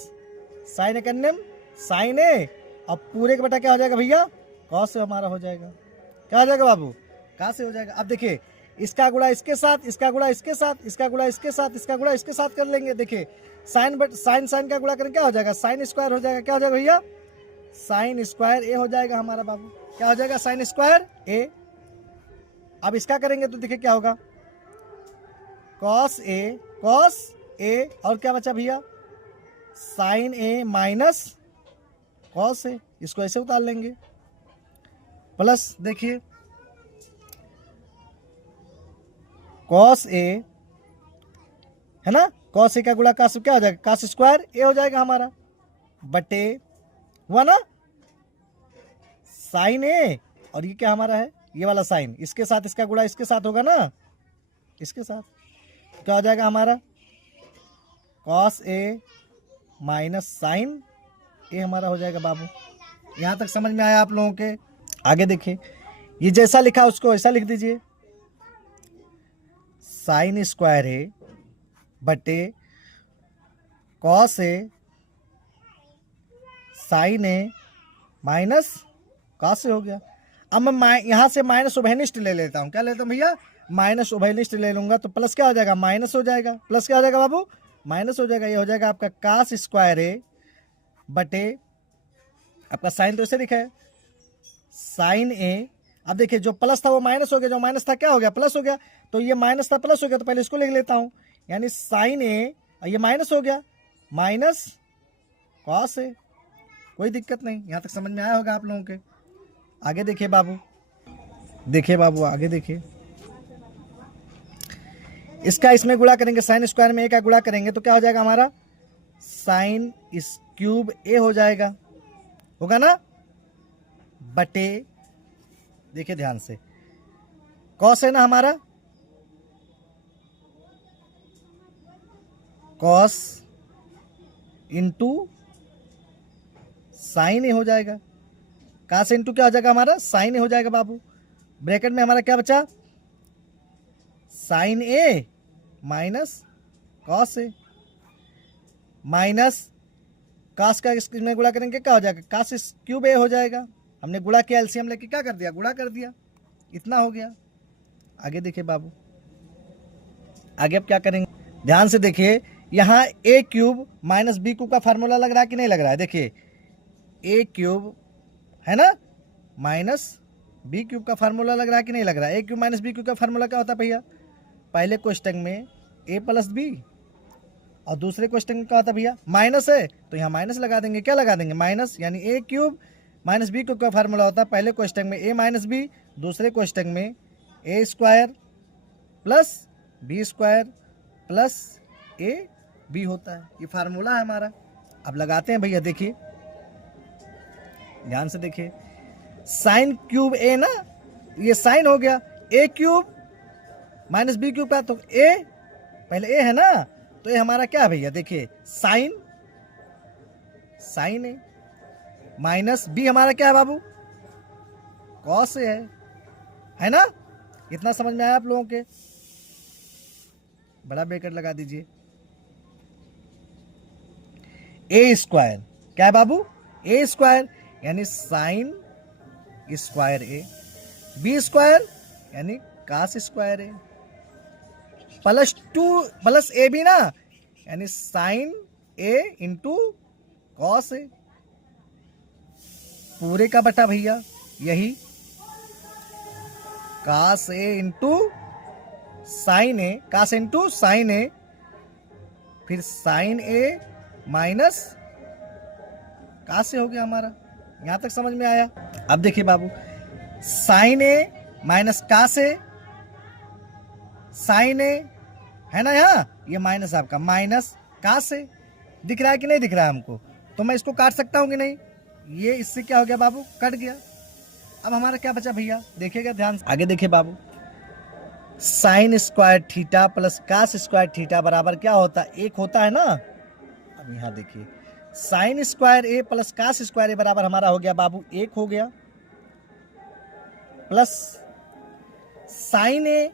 sign कन्यम sign ए। अब पूरे का बटा क्या हो जाएगा भैया, कॉस ए हमारा हो जाएगा। क्या हो जाएगा बाबू, कास ए हो जाएगा। अब देखिए इसका गुणा इसके साथ, इसका गुणा इसके साथ, इसका गुणा इसके साथ, इसका गुणा इसके साथ कर लेंगे। देखिए साइन बट साइन साइन का गुणा करें क्या हो जाएगा, साइन स्क्वायर हो जाएगा। क्या हो जाएगा भैया, साइन स्क्वायर ए हो जाएगा हमारा बाबू। क्या हो जाएगा, साइन स्क्वायर ए। अब इसका करेंगे तो देखिए क्या होगा, कॉस ए और क्या बचा भैया, sign A minus cos A. इसको ऐसे उतार लेंगे। प्लस देखिए कॉस ए है ना, कॉस ए का गुणा कास क्या हो जाएगा, कास स्क्वायर ए हो जाएगा हमारा बटे हुआ ना साइन ए। और ये क्या हमारा है, ये वाला साइन, इसके साथ इसका गुणा इसके साथ होगा ना, इसके साथ क्या हो जाएगा हमारा, कॉस ए माइनस साइन ए हमारा हो जाएगा बाबू। यहाँ तक समझ में आया आप लोगों के। आगे देखिए, ये जैसा लिखा उसको ऐसा लिख दीजिए, साइन स्क्वायर ए बटे cos A sign A minus cos A हो गया। अब मैं यहाँ से माइनस उभयनिष्ठ ले लेता हूँ। क्या लेता हूँ भैया, माइनस उभयनिष्ठ ले लूंगा तो प्लस क्या हो जाएगा, माइनस हो जाएगा। प्लस क्या हो जाएगा बाबू, माइनस हो जाएगा। ये हो जाएगा आपका कास स्क्वायर ए बटे आपका साइन तो ऐसे लिखा है साइन ए। अब देखिए जो प्लस था वो माइनस हो गया, जो माइनस था क्या हो गया, प्लस हो गया। तो ये माइनस था प्लस हो गया, तो पहले इसको लिख लेता हूँ, यानी साइन ए, ये माइनस हो गया, माइनस कॉस ए। कोई दिक्कत नहीं, यहाँ तक समझ में आया होगा आप लोगों के। आगे देखिए बाबू, देखिए बाबू आगे देखिए, इसका इसमें गुणा करेंगे, साइन स्क्वायर में ए का गुणा करेंगे तो क्या हो जाएगा हमारा, साइन इस क्यूब ए हो जाएगा, होगा ना, बटे देखिए ध्यान से, कॉस है ना हमारा, कॉस इंटू साइन ए हो जाएगा। कास इंटू क्या हो जाएगा हमारा, साइन ए हो जाएगा बाबू। ब्रैकेट में हमारा क्या बचा, sign A minus cos A, minus cos का इसमें गुणा करेंगे क्या हो जाएगा, कास इस क्यूब ए हो जाएगा। हमने गुणा किया, एलसीएम लेके क्या कर दिया, गुणा कर दिया, इतना हो गया। आगे देखिए बाबू, आगे अब क्या करेंगे, ध्यान से देखिए, यहाँ ए क्यूब माइनस बी क्यूब का फार्मूला लग रहा है कि नहीं लग रहा है। देखिए ए क्यूब है ना माइनस बी क्यूब का फार्मूला लग रहा है कि नहीं लग रहा है। ए क्यूब माइनस बी क्यूब का फार्मूला क्या होता है भैया, पहले क्वेश्चन में ए प्लस बी और दूसरे क्वेश्चन में क्या होता है भैया, माइनस है तो यहाँ माइनस लगा देंगे। क्या लगा देंगे, माइनस, यानी A cube minus B cube का फार्मूला होता है पहले क्वेश्चन में ए माइनस बी, दूसरे क्वेश्चन में A square plus B square plus A B होता है। ये फार्मूला है हमारा। अब लगाते हैं भैया, देखिए ध्यान से देखिए, साइन क्यूब ए ना, ये साइन हो गया, ए क्यूब माइनस बी क्यूब का, तो ए पहले ए है ना, तो ये हमारा क्या है भैया, देखिए साइन साइन ए, माइनस बी हमारा क्या है बाबू, कॉस ए है ना। इतना समझ में आया आप लोगों के? बड़ा ब्रैकेट लगा दीजिए। ए स्क्वायर क्या है बाबू, ए स्क्वायर यानी sine square A, B square यानी cos square A, plus 2 plus A B ना, यानी sine A into cos A, पूरे का बटा भैया यही cos A into sine A, cos into sine A, फिर साइन ए माइनस कास ए हो गया हमारा। यहां तक समझ में आया? अब देखिए बाबू, साइन ए माइनस कास ए, साइन ए है ना, यहाँ ये माइनस आपका माइनस कास ए, दिख रहा है कि नहीं दिख रहा है हमको? तो मैं इसको काट सकता हूं कि नहीं? ये इससे क्या हो गया बाबू, कट गया। अब हमारा क्या बचा भैया, देखिएगा ध्यान से, आगे देखिए बाबू, sine square theta plus cos square theta बराबर क्या होता है, एक होता है ना। अब यहाँ देखिए, sign square A plus cos square ए बराबर हमारा हो गया बाबू एक हो गया, plus sign A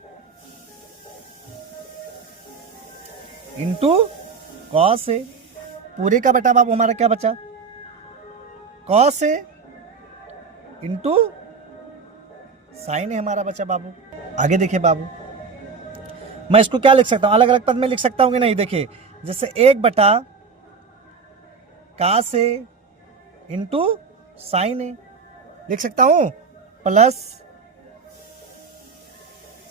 into cos A, पूरे का बटा बाबू हमारा क्या बचा, कॉस ए इंटू साइन ए हमारा बचा बाबू। आगे देखिए बाबू, मैं इसको क्या लिख सकता हूं, अलग अलग पद में लिख सकता हूं कि नहीं? देखिए जैसे एक बटा कास ए इंटू साइन ए लिख सकता हूं, plus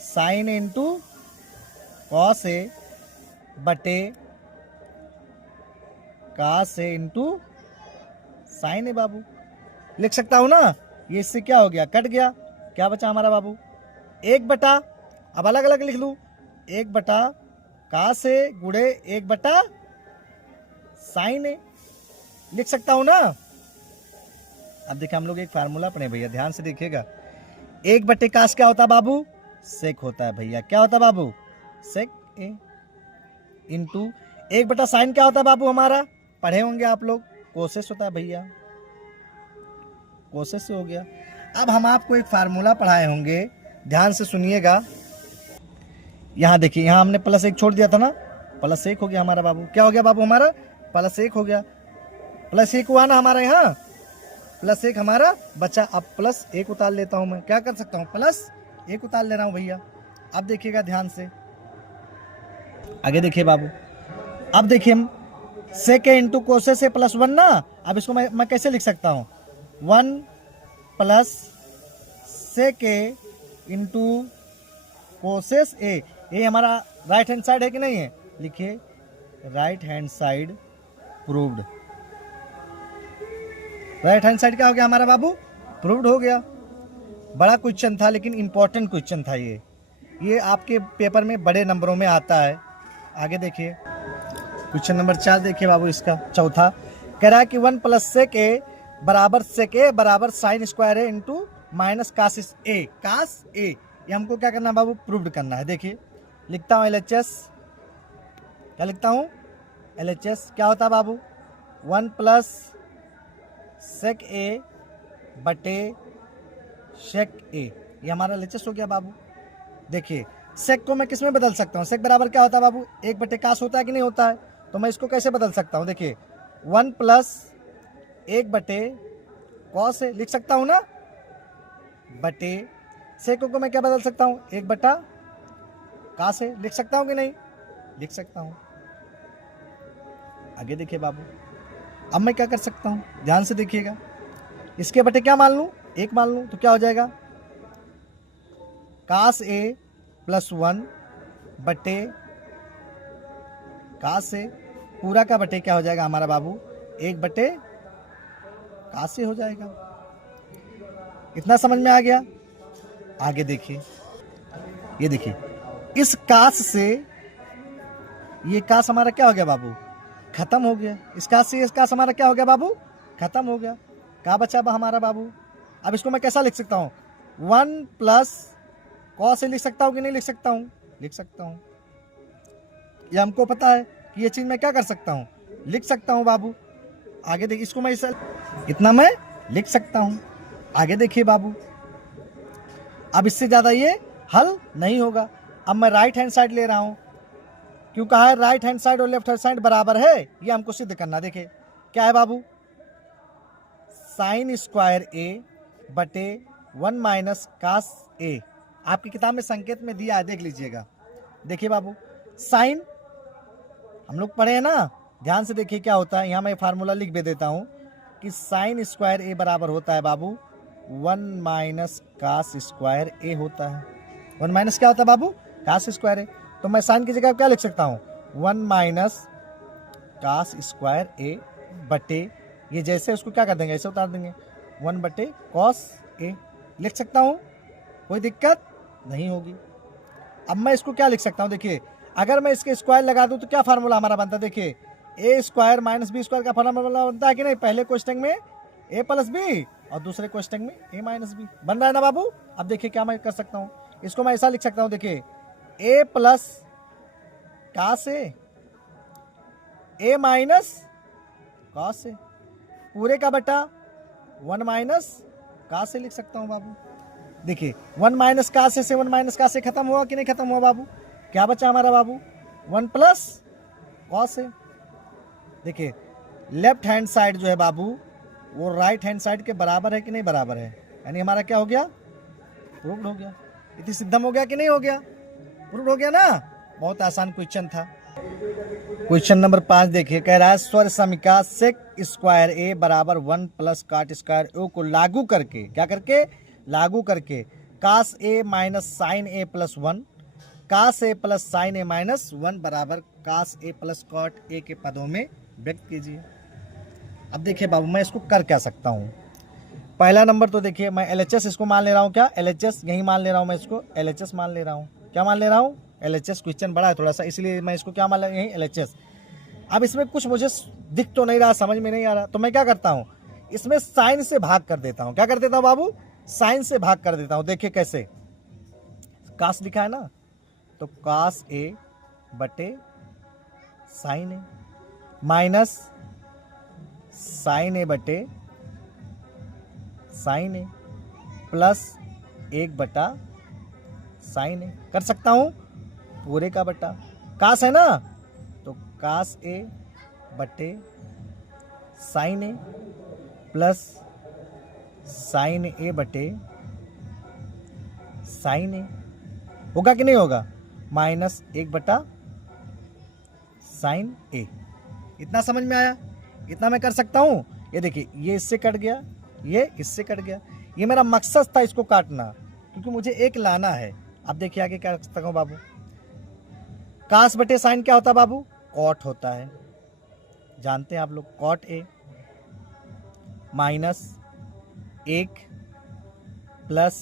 sign A into cos ए बटे कास ए इंटू साइन ए बाबू, लिख सकता हूं ना। ये इससे क्या हो गया, कट गया, क्या बचा हमारा बाबू, एक बटा, अब अलग अलग लिख लूं, एक बटा कास ए गुड़े एक बटा साइन ए, लिख सकता हूं ना। अब देखिए हम लोग एक फार्मूला पढ़े भैया, ध्यान से देखिएगा, एक बटे कास क्या होता है बाबू, सेक होता है भैया, क्या होता है बाबू, सेक ए, इंटू एक बटा साइन क्या होता है बाबू हमारा, पढ़े होंगे आप लोग, कोसेस होता है भैया, कोसेस से हो गया। अब हम आपको एक फार्मूला पढ़ाए होंगे, ध्यान से सुनिएगा। यहां देखिए, यहां हमने प्लस एक छोड़ दिया था ना, प्लस एक हो गया हमारा बाबू, क्या हो गया बाबू हमारा, प्लस एक हो गया, प्लस एक हुआ ना हमारा, यहाँ प्लस एक हमारा बचा। अब प्लस एक उतार लेता हूं मैं, क्या कर सकता हूं, प्लस एक उतार ले रहा हूं भैया। अब देखिएगा ध्यान से, आगे देखिए बाबू, अब देखिए हम सेक ए इंटू कोसेस ए प्लस 1 ना, अब इसको मैं कैसे लिख सकता हूं, 1 plus sec A into causes A, ये हमारा राइट हैंड साइड है कि नहीं है, लिखिए right hand side proved, right hand side क्या हो गया हमारा बाबू, प्रूव्ड हो गया। बड़ा क्वेश्चन था लेकिन इंपॉर्टेंट क्वेश्चन था ये आपके पेपर में बड़े नंबरों में आता है। आगे देखिए क्वेश्चन नंबर 4 देखिए बाबू, इसका चौथा कह रहा है कि 1 प्लस सेक ए बराबर सेक ए बराबर साइन स्क्वायर ए इंटू माइनस कास ए, कास ए, ये हमको क्या करना है बाबू, प्रूव्ड करना है। देखिए लिखता हूँ LHS, क्या लिखता हूँ LHS, क्या होता है बाबू, 1 प्लस सेक ए बटे सेक ए, ये हमारा LHS हो गया बाबू। देखिए सेक को मैं किस में बदल सकता हूँ, सेक बराबर क्या होता है बाबू, एक बटे कास होता है कि नहीं होता है, तो मैं इसको कैसे बदल सकता हूँ, देखिए 1 प्लस एक बटे कॉस ए लिख सकता हूँ ना, बटे सेक को मैं क्या बदल सकता हूँ, एक बटा कास ए लिख सकता हूँ कि नहीं, लिख सकता हूँ। आगे देखिए बाबू, अब मैं क्या कर सकता हूँ, ध्यान से देखिएगा, इसके बटे क्या मान लूँ, एक मान लूँ, तो क्या हो जाएगा, कास ए प्लस 1 बटे कास ए, पूरा का बटे क्या हो जाएगा हमारा बाबू, एक बटे कास ए हो जाएगा। इतना समझ में आ गया? आगे देखिए, ये देखिए इस कास से ये कास हमारा क्या हो गया बाबू, खत्म हो गया। इस कास से इस कास हमारा क्या हो गया बाबू, खत्म हो गया। क्या बचा हमारा बाबू, अब इसको मैं कैसा लिख सकता हूँ, 1 प्लस कॉस से लिख सकता हूँ कि नहीं लिख सकता हूँ, लिख सकता हूँ। ये हमको पता है कि ये चीज मैं क्या कर सकता हूँ, लिख सकता हूँ बाबू। आगे देखिए, इसको मैं इतना मैं लिख सकता हूँ। आगे देखिए बाबू, अब इससे ज्यादा ये हल नहीं होगा। अब मैं राइट हैंड साइड ले रहा हूँ, क्यों कहा है राइट हैंड साइड और लेफ्ट हैंड साइड बराबर है, ये हमको सिद्ध करना। देखिए क्या है बाबू, साइन स्क्वायर ए बटे 1 माइनस कास ए। आपकी किताब में संकेत में दिया है, देख लीजिएगा। देखिए बाबू, साइन हम लोग पढ़े हैं ना, ध्यान से देखिए क्या होता है। यहाँ मैं फार्मूला लिख भी देता हूँ कि साइन स्क्वायर ए बराबर होता है बाबू 1 माइनस कास स्क्वायर ए होता है। 1 माइनस क्या होता है बाबू, कास स्क्वायर ए। तो मैं साइन की जगह क्या लिख सकता हूँ, 1 माइनस कास स्क्वायर ए बटे, ये जैसे उसको क्या कर देंगे, ऐसे उतार देंगे, 1 बटे कॉस ए लिख सकता हूँ, कोई दिक्कत नहीं होगी। अब मैं इसको क्या लिख सकता हूँ, देखिए अगर मैं इसके स्क्वायर लगा दूँ तो क्या फार्मूला हमारा बनता है, देखिए ए स्क्वायर माइनस बी स्क्वायर का फार्मूला बनता है कि नहीं। पहले क्वेश्चन में ए प्लस बी और दूसरे क्वेश्चन में ए माइनस बी बन रहा है ना बाबू। अब देखिए क्या मैं कर सकता हूँ, इसको मैं ऐसा लिख सकता हूँ, देखिए ए प्लस कास ए माइनस कॉस से, पूरे का बटा 1 माइनस कास से लिख सकता हूँ बाबू। देखिए 1 माइनस कास से 1 माइनस कास से खत्म हुआ कि नहीं खत्म हुआ बाबू, क्या बचा हमारा बाबू, 1 प्लस कॉस से। देखिए लेफ्ट हैंड साइड जो है बाबू वो राइट हैंड साइड के बराबर है कि नहीं बराबर है, यानी हमारा क्या हो गया, प्रूव्ड हो गया। इतनी सिद्धम हो गया कि नहीं हो गया, प्रूव्ड हो गया ना। बहुत आसान क्वेश्चन था। क्वेश्चन नंबर 5 देखिए, कह रहा है स्वर समीका सेक स्क्वायर ए बराबर 1 प्लस काट स्क्वायर ए को लागू करके, क्या करके, लागू करके कास ए माइनस साइन ए प्लस 1, कास ए प्लस साइन ए माइनस 1 बराबर कास ए प्लस कॉट ए के पदों में व्यक्त कीजिए। अब देखिए बाबू, मैं इसको कर क्या सकता हूँ। पहला नंबर तो देखिए, मैं LHS इसको मान ले रहा हूँ, क्या LHS यही मान ले रहा हूँ, मैं इसको LHS मान ले रहा हूँ। क्या मान ले रहा हूँ, LHS। क्वेश्चन बड़ा है थोड़ा सा, इसलिए मैं इसको क्या मान ले रहा हूँ, यही LHS। अब इसमें कुछ मुझे दिख तो नहीं रहा, समझ में नहीं आ रहा, तो मैं क्या करता हूँ, इसमें साइन से भाग कर देता हूँ। क्या कर देता हूँ बाबू, साइन से भाग कर देता हूँ। देखिए कैसे, कास लिखा है ना, तो कास ए बटे साइन ए माइनस साइन ए बटे साइन ए प्लस 1 बटा साइन ए कर सकता हूं, पूरे का बटा, कास है ना, तो कास ए बटे साइन ए प्लस साइन ए बटे साइन ए, होगा कि नहीं होगा, माइनस 1 बटा साइन ए। इतना समझ में आया, इतना मैं कर सकता हूं। ये देखिए, ये इससे कट गया, ये इससे कट गया, ये मेरा मकसद था इसको काटना, क्योंकि मुझे एक लाना है। अब देखिए आगे क्या कर सकता हूं बाबू, कास बटे साइन क्या होता है बाबू, कॉट होता है, जानते हैं आप लोग, कॉट ए माइनस 1 प्लस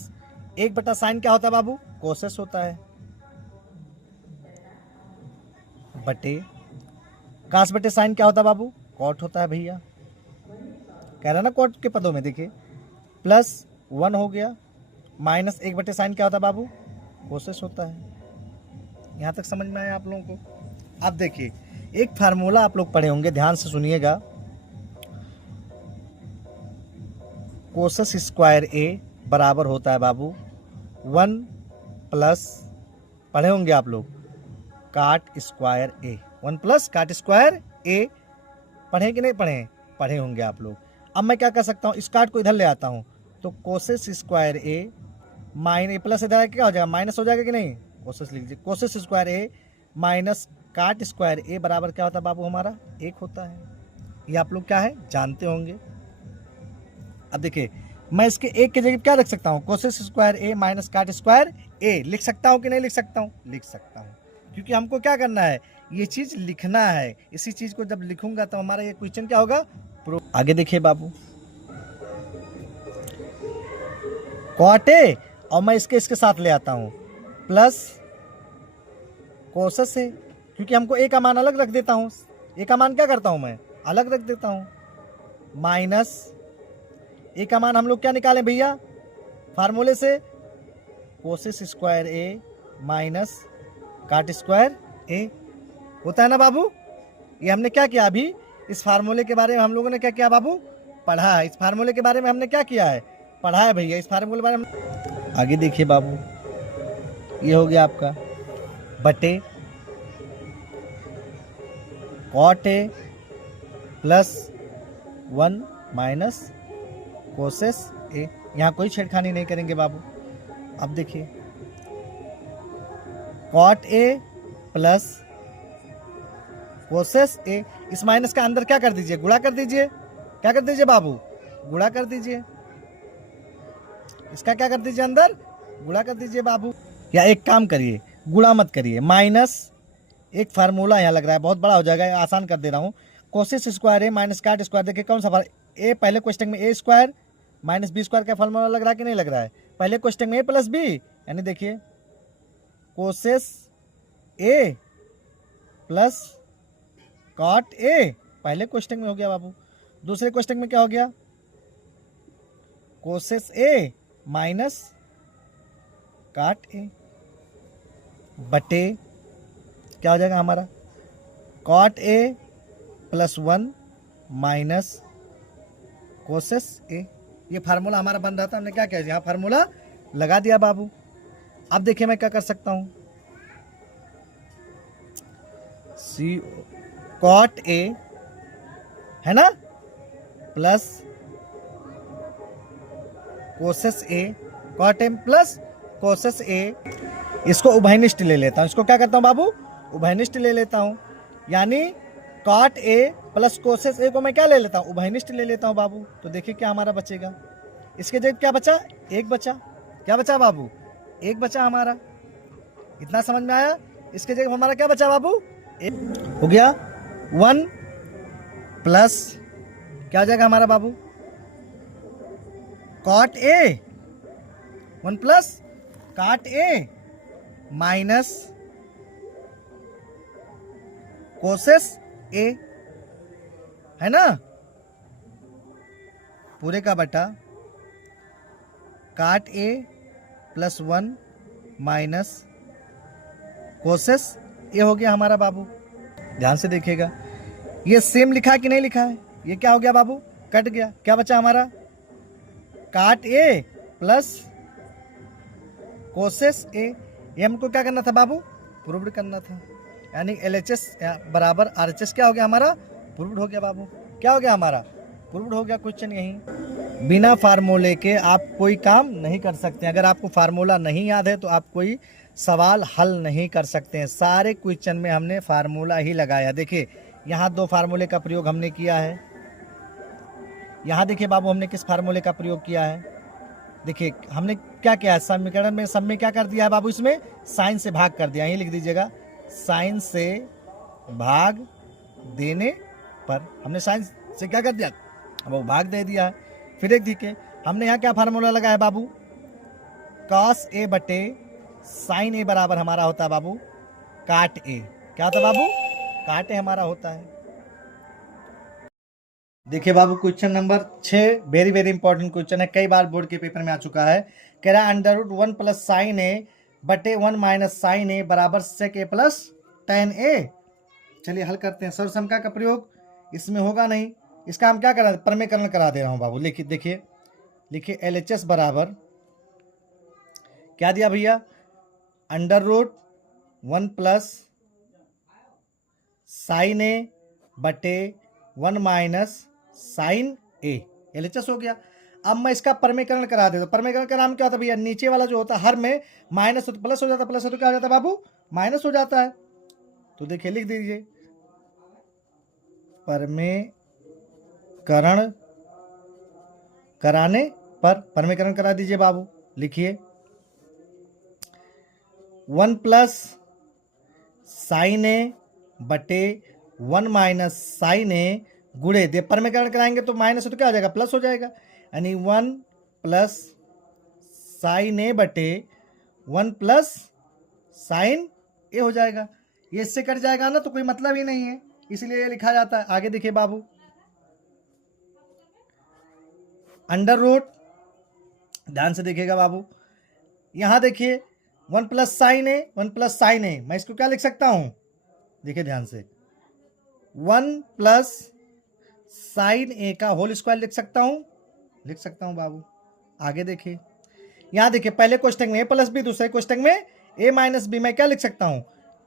1 बटा साइन क्या होता है बाबू, कोसेस होता है, बटे कास बटे साइन क्या होता है बाबू, कॉट होता है भैया, कह रहा ना कॉट के पदों में। देखिए प्लस 1 हो गया, माइनस 1 बटे साइन क्या होता है बाबू, कोसेस होता है। यहाँ तक समझ में आया आप लोगों को। अब देखिए एक फार्मूला आप लोग पढ़े होंगे, ध्यान से सुनिएगा, कोसेस स्क्वायर ए बराबर होता है बाबू 1 प्लस, पढ़े होंगे आप लोग, काट स्क्वायर ए, 1 प्लस काट स्क्वायर ए, पढ़े कि नहीं पढ़े, पढ़े होंगे आप लोग। अब मैं क्या कर सकता हूँ, इस काट को इधर ले आता हूँ, तो कोसेस स्क्वायर ए माइनस प्लस इधर क्या हो जाएगा, माइनस हो जाएगा कि नहीं, कोसेस लिख लीजिए, कोसेस स्क्वायर ए माइनस काट स्क्वायर ए बराबर क्या होता है बाबू, हमारा 1 होता है। ये आप लोग क्या है जानते होंगे। अब देखिए मैं इसके 1 की जगह क्या रख सकता हूँ, कोसेस स्क्वायर ए माइनस काट स्क्वायर ए लिख सकता हूँ कि नहीं लिख सकता हूँ, लिख सकता हूँ, क्योंकि हमको क्या करना है, ये चीज लिखना है। इसी चीज को जब लिखूंगा तो हमारा ये क्वेश्चन क्या होगा, आगे देखिए बाबू, कॉट ए और मैं इसके साथ ले आता हूं प्लस कोसेस ए, क्योंकि हमको ए का मान अलग रख देता हूँ, ए का मान क्या करता हूँ मैं, अलग रख देता हूँ, माइनस ए का मान हम लोग क्या निकालें भैया फार्मूले से, कोसेस स्क्वायर ए माइनस काट स्क्वायर ए, होता है ना बाबू। ये हमने क्या किया अभी, इस फार्मूले के बारे में हम लोगों ने क्या किया बाबू, पढ़ा है। इस फार्मूले के बारे में हमने क्या किया है, पढ़ा है भैया। इस फार्मूले के बारे में आगे देखिए बाबू, ये हो गया आपका बटे cot A plus 1 minus causes ए। यहाँ कोई छेड़खानी नहीं करेंगे बाबू। अब देखिए कॉट ए प्लस कोसेस ए, इस माइनस का अंदर क्या कर दीजिए, गुणा कर दीजिए। क्या कर दीजिए बाबू, गुणा कर दीजिए। इसका क्या कर दीजिए, अंदर गुणा कर दीजिए बाबू। या एक काम करिए, गुणा मत करिए, माइनस एक फार्मूला यहाँ लग रहा है बहुत बड़ा हो जाएगा, आसान कर दे रहा हूँ। कोसेस स्क्वायर ए माइनस काट स्क्वायर, देखिए कौन सा ए, पहले क्वेश्चन में A square minus B square का फार्मूला लग रहा है कि नहीं लग रहा है, पहले क्वेश्चन में ए प्लस बी, यानी देखिए कोसेस ए प्लस कॉट ए, पहले क्वेश्चन में हो गया बाबू। दूसरे क्वेश्चन में क्या हो गया, कोसेस ए माइनस काट ए बटे क्या हो जाएगा हमारा, cot A plus 1 minus causes A. ये फार्मूला हमारा बन रहा था, हमने क्या किया, यहाँ फार्मूला लगा दिया बाबू। अब देखिए मैं क्या कर सकता हूँ, सी कॉट ए है ना plus cosec A, cot A plus cosec A, इसको उभयनिष्ठ ले लेता हूँ। इसको क्या करता हूँ बाबू, उभयनिष्ठ ले लेता हूँ, यानी कॉट ए प्लस कोसेस ए को मैं क्या ले लेता हूँ, उभयनिष्ठ ले लेता हूँ बाबू। तो देखिए क्या हमारा बचेगा, इसके जगह क्या बचा, एक बचा। क्या बचा बाबू, एक बचा हमारा। इतना समझ में आया। इसके जगह हमारा क्या बचा बाबू, एक हो गया 1 प्लस क्या हो जाएगा हमारा बाबू, कॉट ए, 1 प्लस काट ए माइनस कोसेस ए, है ना, पूरे का बटा काट ए प्लस 1 माइनस कोसेस ए हो गया हमारा बाबू। ध्यान से देखिएगा, ये सेम लिखा कि नहीं लिखा है, ये क्या हो गया बाबू, कट गया। क्या बचा हमारा, काट ए प्लस कोसेस ए। ये हमको क्या करना था बाबू, प्रूव्ड करना था, यानी LHS बराबर RHS क्या हो गया हमारा, प्रूव्ड हो गया बाबू। क्या हो गया हमारा, प्रूव्ड हो गया। क्वेश्चन यही, बिना फार्मूले के आप कोई काम नहीं कर सकते। अगर आपको फार्मूला नहीं याद है तो आप कोई सवाल हल नहीं कर सकते हैं। सारे क्वेश्चन में हमने फार्मूला ही लगाया। देखिए यहाँ 2 फार्मूले का प्रयोग हमने किया है, यहाँ देखिए बाबू हमने किस फार्मूले का प्रयोग किया है। देखिए हमने क्या किया है, समीकरण में सब में क्या कर दिया है बाबू, इसमें साइन से भाग कर दिया। यही लिख दीजिएगा, साइन से भाग देने पर हमने साइन से क्या कर दिया, अब वो भाग दे दिया है। फिर एक देखिए हमने यहाँ क्या फार्मूला लगाया है बाबू, कॉस ए बटे साइन ए बराबर हमारा होता है बाबू काट ए। क्या होता है बाबू, काट ए हमारा होता है। देखिए बाबू question number 6 very very important question है, कई बार बोर्ड के पेपर में आ चुका है। कह रहा है अंडर रूट 1 प्लस साइन ए बटे 1 माइनस साइन ए बराबर सेक ए प्लस टेन ए। चलिए हल करते हैं। सर्वसमता का प्रयोग इसमें होगा नहीं, इसका हम क्या करा, प्रमेयकरण करा दे रहा हूँ बाबू। लिखिए देखिए, लिखिए LHS बराबर क्या दिया भैया, अंडर रूट 1 प्लस साइन ए बटे 1 माइनस साइन ए, LHS हो गया। अब मैं इसका प्रमेयकरण करा देता हूँ। प्रमेयकरण का नाम क्या होता है भैया, नीचे वाला जो होता है हर में माइनस हो तो प्लस हो जाता है, प्लस हो तो क्या हो जाता है बाबू, माइनस हो जाता है। तो देखिए लिख दीजिए, प्रमेयकरण कराने पर, प्रमेयकरण करा दीजिए बाबू। लिखिए 1 प्लस साइन ए बटे 1 माइनस साइन ए गुणे दे, प्रमेयकरण कराएंगे तो माइनस हो तो क्या हो जाएगा, प्लस हो जाएगा, यानी 1 प्लस साइन ए बटे 1 प्लस साइन ए हो जाएगा। ये इससे कट जाएगा ना तो कोई मतलब ही नहीं है, इसलिए ये लिखा जाता है। आगे देखिए बाबू, अंडर रूट, ध्यान से देखिएगा बाबू, यहां देखिए 1 प्लस साइन ए, 1 प्लस साइन ए, मैं इसको क्या लिख सकता हूं, देखिए ध्यान से, 1 प्लस साइन ए का होल स्क्वायर लिख सकता हूं बाबू। आगे देखिए, यहां देखिए पहले क्वेश्चन में ए प्लस बी, दूसरे क्वेश्चन में ए माइनस बी, मैं क्या लिख सकता हूं,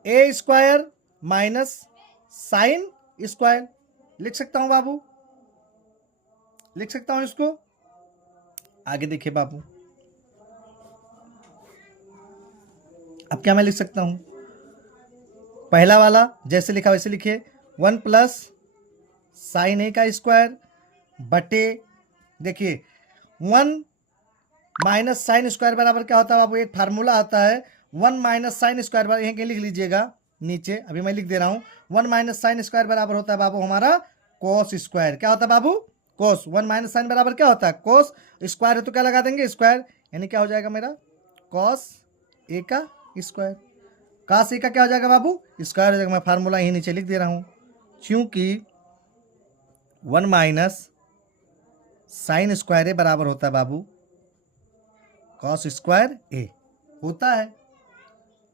ए स्क्वायर माइनस साइन स्क्वायर लिख सकता हूं बाबू, लिख सकता हूं इसको। आगे देखिए बाबू, अब क्या मैं लिख सकता हूं, पहला वाला जैसे लिखा वैसे लिखिए, 1 प्लस साइन ए का स्क्वायर बटे, देखिए 1 माइनस साइन स्क्वायर बराबर क्या होता है बाबू, एक फार्मूला आता है 1 माइनस साइन स्क्वायर बराबर, यहीं लिख लीजिएगा नीचे, अभी मैं लिख दे रहा हूं, 1 माइनस साइन स्क्वायर बराबर होता है बाबू हमारा कोस स्क्वायर, क्या होता है बाबू, कोस, 1 माइनस साइन बराबर क्या होता है कोस स्क्वायर है, तो क्या लगा देंगे स्क्वायर, यानी क्या हो जाएगा मेरा कॉस ए का स्क्वायर, कॉस ए का क्या हो जाएगा बाबू स्क्वायर हो जाएगा। मैं फार्मूला यहीं नीचे लिख दे रहा हूं, क्योंकि 1 माइनस साइन स्क्वायर ए बराबर होता है बाबू कॉस स्क्वायर ए होता है।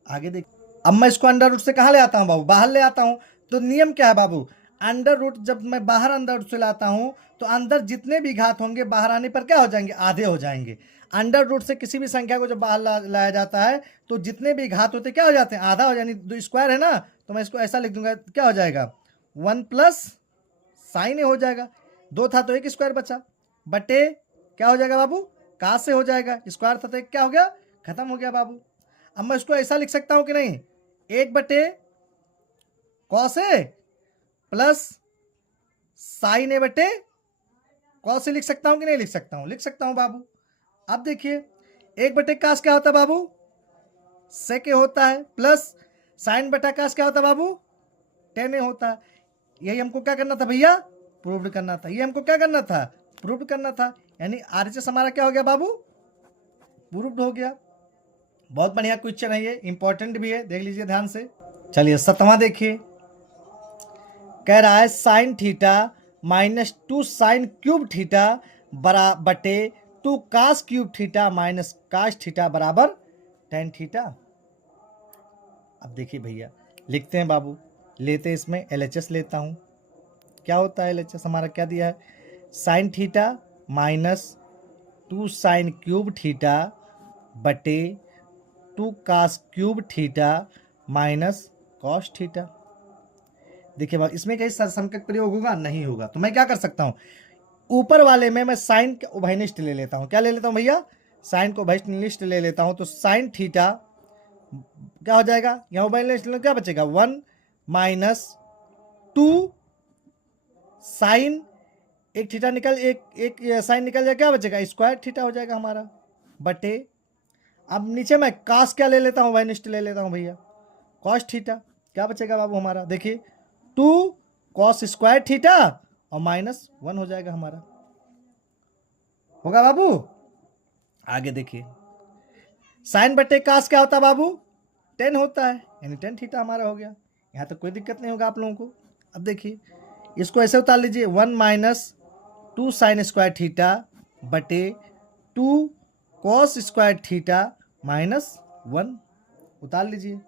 आगे देख, अब मैं इसको अंडर रूट से कहाँ ले आता हूँ बाबू, बाहर ले आता हूँ, तो नियम क्या है बाबू, अंडर रूट जब मैं बाहर अंडर रूट से लाता हूँ तो अंदर जितने भी घात होंगे बाहर आने पर क्या हो जाएंगे, आधे हो जाएंगे। अंडर रूट से किसी भी संख्या को जब बाहर लाया जाता है तो जितने भी घात होते क्या हो जाते हैं, आधा हो जाए, दो स्क्वायर है ना, तो मैं इसको ऐसा लिख दूंगा, क्या हो जाएगा 1 प्लस साइन ए हो जाएगा, 2 था तो 1 स्क्वायर बचा, बटे क्या हो जाएगा बाबू काश से हो जाएगा, स्क्वायर था तो एक क्या हो गया, खत्म हो गया बाबू। अब मैं इसको ऐसा लिख सकता हूं कि नहीं, 1 बटे कॉस ए प्लस साइन ए बटे कॉस ए लिख सकता हूं कि नहीं लिख सकता हूं, लिख सकता हूं बाबू। अब देखिए 1 बटे काश क्या होता है बाबू सेक ए होता है, प्लस साइन बटा काश क्या होता है बाबू टेन ए होता है। यही हमको क्या करना था भैया, प्रूव्ड करना था, ये हमको क्या करना था, प्रूव्ड करना था, यानी आरएचएस हमारा क्या हो गया बाबू प्रूव्ड हो गया। बहुत बढ़िया क्वेश्चन है ये, इंपॉर्टेंट भी है, देख लीजिए ध्यान से। चलिए 7वां देखिए, कह रहा है sine theta minus 2 sine cube theta बटे 2 cos cube theta minus cos theta बराबर टेन थीटा। अब देखिए भैया लिखते हैं बाबू, लेते हैं इसमें एलएचएस लेता हूं, क्या होता है एलएचएस हमारा, क्या दिया है sine theta minus 2 sine cube theta बटे 2 cos cube theta minus cos theta. देखिए बाबू इसमें कहीं समकक्ष प्रयोग होगा, नहीं होगा, तो मैं क्या कर सकता हूं, ऊपर वाले में मैं साइन के उभयनिष्ठ ले लेता हूं, क्या ले लेता हूं भैया साइन को उभयनिष्ठ ले लेता हूं, तो साइन थीटा क्या हो जाएगा, यहाँ उभयनिष्ठ क्या बचेगा 1 माइनस 2 साइन, एक थीटा निकल एक साइन निकल जाए, क्या बचेगा स्क्वायर थीटा हो जाएगा हमारा, बटे अब नीचे मैं कास क्या ले लेता हूँ उभयनिष्ठ ले लेता हूँ भैया कॉस थीटा, क्या बचेगा बाबू हमारा, देखिए 2 कॉस स्क्वायर थीटा और माइनस 1 हो जाएगा हमारा, होगा बाबू। आगे देखिए साइन बटे कास क्या होता है बाबू 10 होता है, यानी 10 थीटा हमारा हो गया, यहाँ तो कोई दिक्कत नहीं होगा आप लोगों को। अब देखिए इसको ऐसे उतार लीजिए 1 माइनस 2 साइन स्क्वायर थीटा बटे 2 कॉस स्क्वायर थीटा माइनस 1 उतार लीजिए,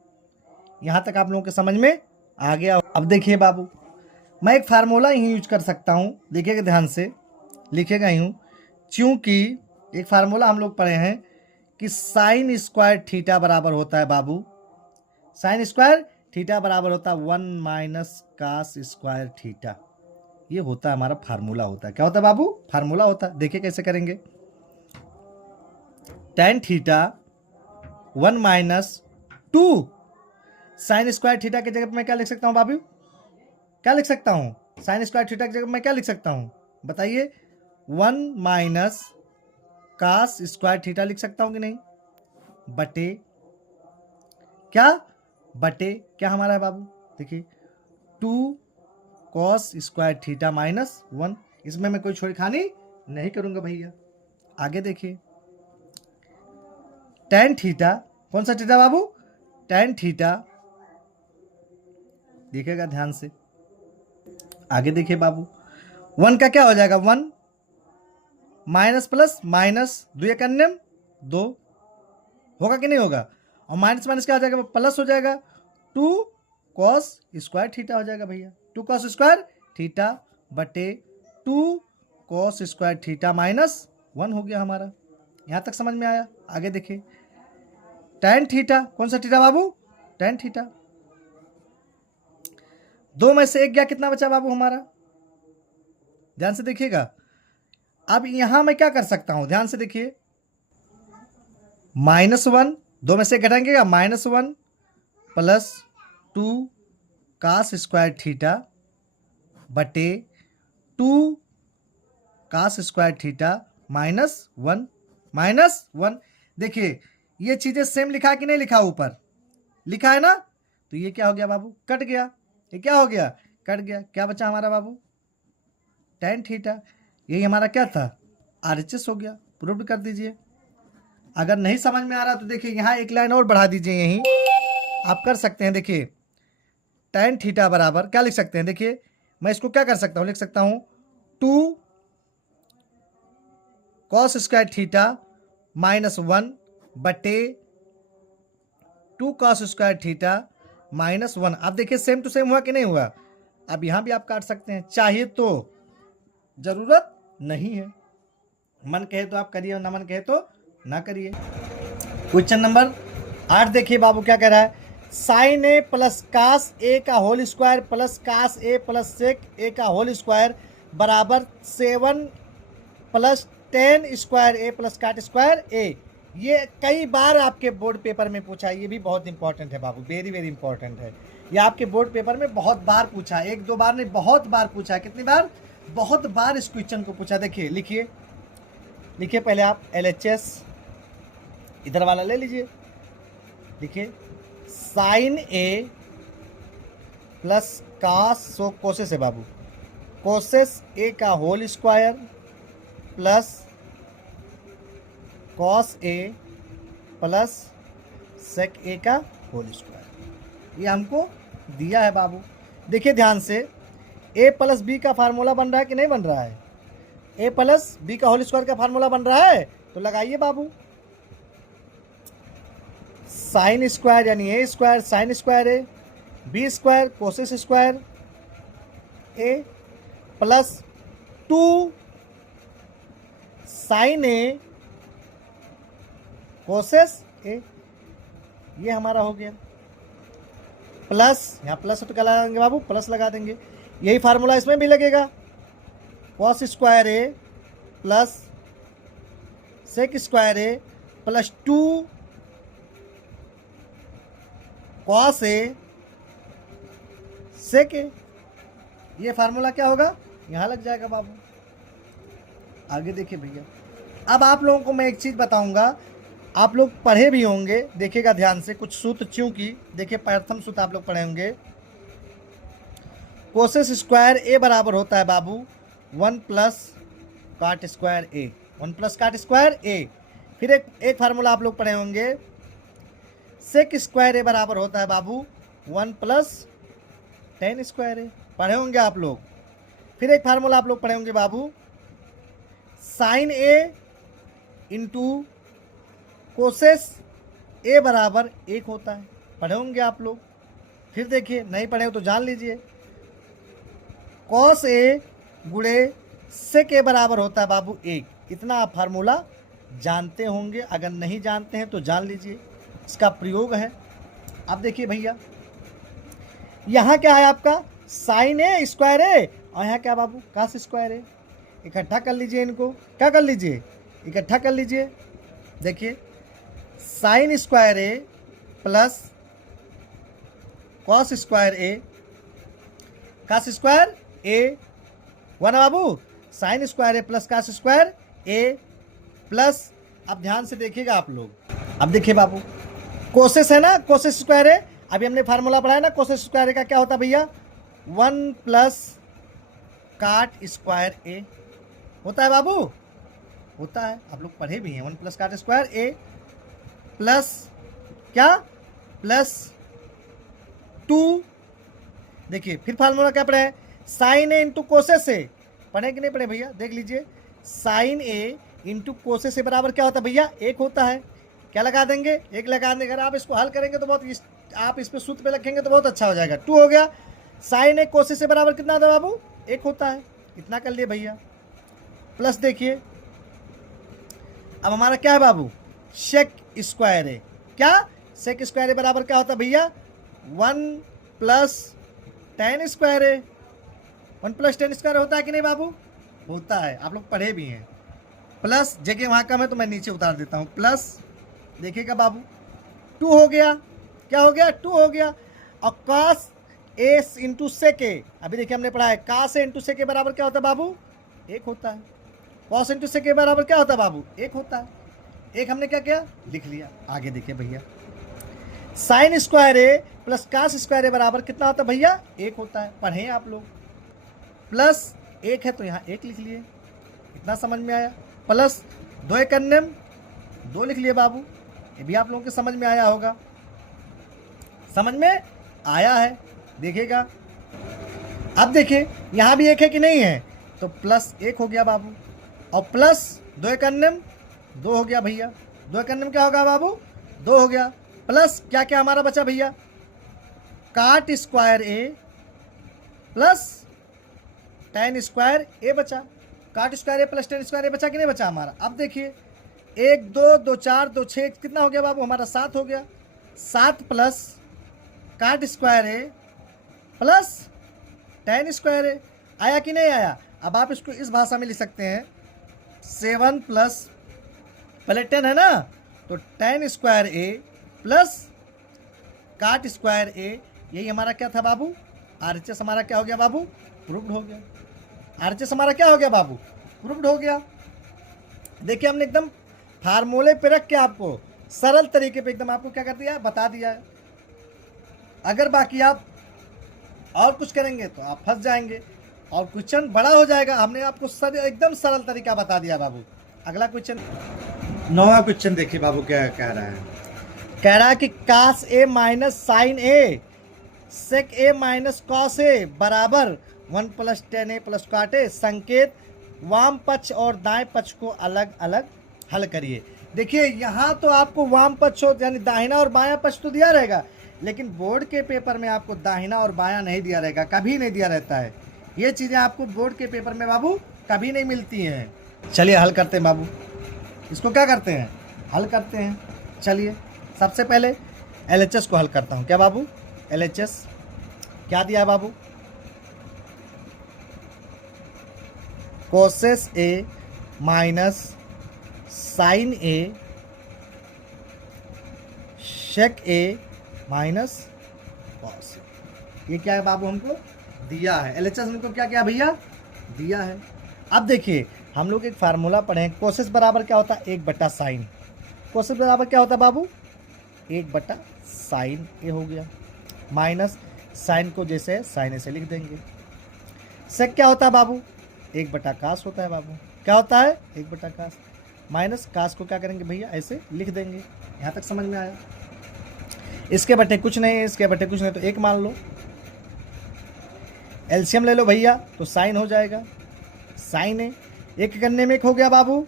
यहाँ तक आप लोगों के समझ में आ गया। अब देखिए बाबू मैं एक फार्मूला ही यूज कर सकता हूँ, देखिएगा ध्यान से, लिखेगा यूँ, क्योंकि एक फार्मूला हम लोग पढ़े हैं कि साइन स्क्वायर थीटा बराबर होता है बाबू, साइन स्क्वायर थीटा बराबर होता है 1 माइनस कास स्क्वायर थीटा, ये होता है हमारा फार्मूला होता है, क्या होता है बाबू फार्मूला होता है। देखिए कैसे करेंगे, tan theta 1 minus 2 sign square theta की जगह मैं क्या लिख सकता हूँ बाबू, क्या लिख सकता हूँ साइन स्क्वायर थीटा की जगह मैं क्या लिख सकता हूँ बताइए, 1 माइनस कास स्क्वायर थीटा लिख सकता हूँ कि नहीं, बटे क्या, बटे क्या हमारा है बाबू, देखिए 2 कॉस स्क्वायर थीटा माइनस 1, इसमें मैं कोई छोड़खानी नहीं करूंगा भैया। आगे देखिए टेन थीटा, कौन सा थीटा बाबू टेन थीटा देखिएगा ध्यान से, आगे देखिए बाबू, 1 का क्या हो जाएगा, 1 माइनस प्लस माइनस, 2 एक अन्य 2 होगा कि नहीं होगा, और माइनस माइनस क्या हो जाएगा, प्लस हो जाएगा, 2 कॉस स्क्वायर थीटा हो जाएगा भैया, 2 कॉस स्क्वायर थीटा बटे 2 कॉस स्क्वायर थीटा माइनस 1 हो गया हमारा। यहाँ तक समझ में आया? आगे देखिए, tan थीटा, कौन सा थीटा बाबू, tan थीटा, 2 में से 1 गया, कितना बचा बाबू हमारा, ध्यान से देखिएगा। अब यहां मैं क्या कर सकता हूं, ध्यान से देखिए, -1, 2 में से घटाएंगे, -1 प्लस 2 कास स्क्वायर थीटा बटे 2 कास स्क्वायर थीटा -1। देखिए ये चीजें सेम लिखा है कि नहीं लिखा, ऊपर लिखा है ना, तो ये क्या हो गया बाबू, कट गया, ये क्या हो गया, कट गया, क्या बचा हमारा बाबू, tan थीटा, यही हमारा क्या था, RHS हो गया। प्रूव कर दीजिए। अगर नहीं समझ में आ रहा तो देखिए यहाँ एक लाइन और बढ़ा दीजिए, यहीं आप कर सकते हैं। देखिए tan थीटा बराबर क्या लिख सकते हैं, देखिए मैं इसको क्या कर सकता हूँ, लिख सकता हूँ 2 कॉस स्क्वायर थीटा -1 बटे 2 कॉस स्क्वायर थीटा -1। अब देखिए सेम टू सेम हुआ कि नहीं हुआ। अब यहां भी आप काट सकते हैं, चाहिए तो, जरूरत नहीं है, मन कहे तो आप करिए और ना मन कहे तो ना करिए। क्वेश्चन नंबर 8 देखिए बाबू क्या कह रहा है, साइन ए प्लस कास ए का होल स्क्वायर प्लस कास ए प्लस सेक ए का होल स्क्वायर बराबर 7 plus tan square A plus काट स्क्वायर ए। ये कई बार आपके बोर्ड पेपर में पूछा है, ये भी बहुत इंपॉर्टेंट है बाबू, वेरी वेरी इंपॉर्टेंट है। ये आपके बोर्ड पेपर में बहुत बार पूछा है, 1-2 बार नहीं, बहुत बार पूछा है। कितनी बार, बहुत बार इस क्वेश्चन को पूछा। देखिए लिखिए, लिखिए पहले आप LHS इधर वाला ले लीजिए, लिखिए साइन ए प्लस कास, सो कोसेस है बाबू, कोसेस ए का whole square plus cos A plus sec ए का होल स्क्वायर, ये हमको दिया है बाबू। देखिए ध्यान से, a प्लस बी का फार्मूला बन रहा है कि नहीं बन रहा है, a प्लस बी का होल स्क्वायर का फार्मूला बन रहा है, तो लगाइए बाबू, साइन स्क्वायर यानी a square sine square A, B square cosec square A plus 2 sine A cosec A, ये हमारा हो गया, प्लस यहाँ प्लस तो क्या लगाएंगे बाबू, प्लस लगा देंगे, यही फार्मूला इसमें भी लगेगा, cos square A plus sec square A plus 2 cos A सेक ए, ये फार्मूला क्या होगा, यहाँ लग जाएगा बाबू। आगे देखिए भैया, अब आप लोगों को मैं एक चीज़ बताऊंगा, आप लोग पढ़े भी होंगे, देखिएगा ध्यान से, कुछ सूत्र चूंकि देखिए प्रथम सूत्र आप लोग पढ़े होंगे, कोसेस स्क्वायर ए बराबर होता है बाबू 1 प्लस काट स्क्वायर ए, 1 प्लस काट स्क्वायर ए। फिर एक फार्मूला आप लोग पढ़े होंगे, सेक स्क्वायर ए बराबर होता है बाबू 1 प्लस tan स्क्वायर ए, पढ़े होंगे आप लोग। फिर एक फार्मूला आप लोग पढ़े होंगे बाबू, साइन ए इंटू कोसेस ए बराबर 1 होता है, पढ़े होंगे आप लोग। फिर देखिए, नहीं पढ़े हो तो जान लीजिए, कॉस ए गुणे सेक ए बराबर होता है बाबू 1। इतना आप फार्मूला जानते होंगे, अगर नहीं जानते हैं तो जान लीजिए, इसका प्रयोग है। अब देखिए भैया, यहाँ क्या है आपका, साइन ए स्क्वायर ए, और यहाँ क्या बाबू, कास स्क्वायर ए। इकट्ठा कर लीजिए इनको, क्या कर लीजिए, इकट्ठा कर लीजिए। देखिए sign square A plus cos square A, cos square ए, हुआ ना बाबू, sine square A plus cos square A plus, अब ध्यान से देखिएगा आप लोग, अब देखिए बाबू, कोसेस है ना, कोसेस स्क्वायर ए, अभी हमने फार्मूला पढ़ा है ना, कोसेस स्क्वायर ए का क्या होता है भैया, 1 प्लस काट स्क्वायर ए होता है बाबू, होता है, आप लोग पढ़े भी हैं, 1 प्लस काट स्क्वायर ए प्लस क्या, प्लस 2 देखिए फिर फार्मूला क्या पढ़े हैं, साइन ए इंटू कोसेस ए, पढ़े कि नहीं पढ़े भैया, देख लीजिए, साइन ए इंटू कोसेस ए बराबर क्या होता है भैया, एक होता है। क्या लगा देंगे, एक लगा देंगे। अगर आप इसको हल करेंगे तो बहुत आप इस पे सूत्र पे रखेंगे तो बहुत अच्छा हो जाएगा। 2 हो गया, साइन ए कोसेस ए बराबर कितना होता है बाबू, एक होता है। इतना कर लिए भैया, प्लस देखिए अब हमारा क्या है बाबू, सेक स्क्वायर ए, क्या सेक स्क्वायर ए बराबर क्या होता है भैया, 1 प्लस टेन स्क्वायर ए। 1 प्लस टेन स्क्वायर होता है कि नहीं बाबू, होता है, आप लोग पढ़े भी हैं। प्लस जगह वहाँ कम है तो मैं नीचे उतार देता हूँ, प्लस देखिएगा बाबू 2 हो गया, क्या हो गया, 2 हो गया। और कास ए इंटू सेक ए, अभी देखिए हमने पढ़ा है कास ए इंटू सेक ए बराबर क्या होता है बाबू, एक होता है। कॉस इंटू सेक ए बराबर क्या होता है बाबू, एक होता है। एक हमने क्या किया, लिख लिया। आगे देखिए भैया, sign square A plus cos square ए बराबर कितना होता है भैया, एक होता है, पढ़े आप लोग। प्लस एक है तो यहाँ एक लिख लिए, इतना समझ में आया। प्लस 2 एक अन्यम 2 लिख लिए बाबू, ये भी आप लोगों के समझ में आया होगा, समझ में आया है, देखिएगा। अब देखिए यहाँ भी एक है कि नहीं है, तो प्लस 1 हो गया बाबू, और प्लस 2 एक अन्यम 2 हो गया भैया। 2 एक अन्यम क्या होगा बाबू, 2 हो गया। प्लस क्या क्या हमारा बचा भैया, काट square A plus ten square ए बचा। काट square A plus ten square ए बचा कि नहीं बचा हमारा। अब देखिए 1 2 2 4 2 6 कितना हो गया बाबू हमारा, 7 हो गया। 7 प्लस काट square A plus ten square ए, आया कि नहीं आया। अब आप इसको इस भाषा में लिख सकते हैं, 7 प्लस पहले 10 है ना, तो टेन स्क्वायर ए प्लस काट स्क्वायर ए, यही हमारा क्या था बाबू, आरएचएस हमारा क्या हो गया बाबू, प्रूव्ड हो गया। आरएचएस हमारा क्या हो गया बाबू, प्रूव्ड हो गया। देखिए हमने एकदम फार्मूले पे रख के आपको सरल तरीके पे एकदम आपको क्या कर दिया, बता दिया है। अगर बाकी आप और कुछ करेंगे तो आप फंस जाएंगे और क्वेश्चन बड़ा हो जाएगा। हमने आपको एकदम सरल तरीका बता दिया बाबू। अगला क्वेश्चन, 9वां क्वेश्चन देखिए बाबू क्या कह रहा है। कह रहा है कि कास ए minus sign A sec A minus cos A बराबर 1 प्लस टेन ए प्लस काट ए, संकेत वाम पक्ष और दाएं पक्ष को अलग अलग हल करिए। देखिए यहाँ तो आपको वाम पक्ष यानी दाहिना और बायां पक्ष तो दिया रहेगा, लेकिन बोर्ड के पेपर में आपको दाहिना और बायां नहीं दिया रहेगा, कभी नहीं दिया रहता है। ये चीज़ें आपको बोर्ड के पेपर में बाबू कभी नहीं मिलती हैं। चलिए हल करते हैं बाबू, इसको क्या करते हैं, हल करते हैं। चलिए सबसे पहले एलएचएस को हल करता हूँ। क्या बाबू, एलएचएस क्या दिया है बाबू, कोसेस ए माइनस साइन ए शेक ए माइनस कॉस, ये क्या है बाबू हमको दिया है। एलएचएस हमको क्या क्या भैया दिया है। अब देखिए हम लोग एक फार्मूला पढ़े, कोसेस बराबर क्या होता है, 1 बटा साइन। कोसेस बराबर क्या होता है बाबू, 1 बटा साइन ए हो गया, माइनस साइन को जैसे साइन ए से लिख देंगे। सेक क्या होता है बाबू, 1 बटा कास होता है बाबू। क्या होता है, 1 बटा कास, माइनस कास को क्या करेंगे भैया ऐसे लिख देंगे। यहाँ तक समझ में आया। इसके बटे कुछ नहीं है, इसके बटे कुछ नहीं, तो 1 मान लो। एलसीएम ले लो भैया तो साइन हो जाएगा, साइन है 1 करने में 1 हो गया बाबू,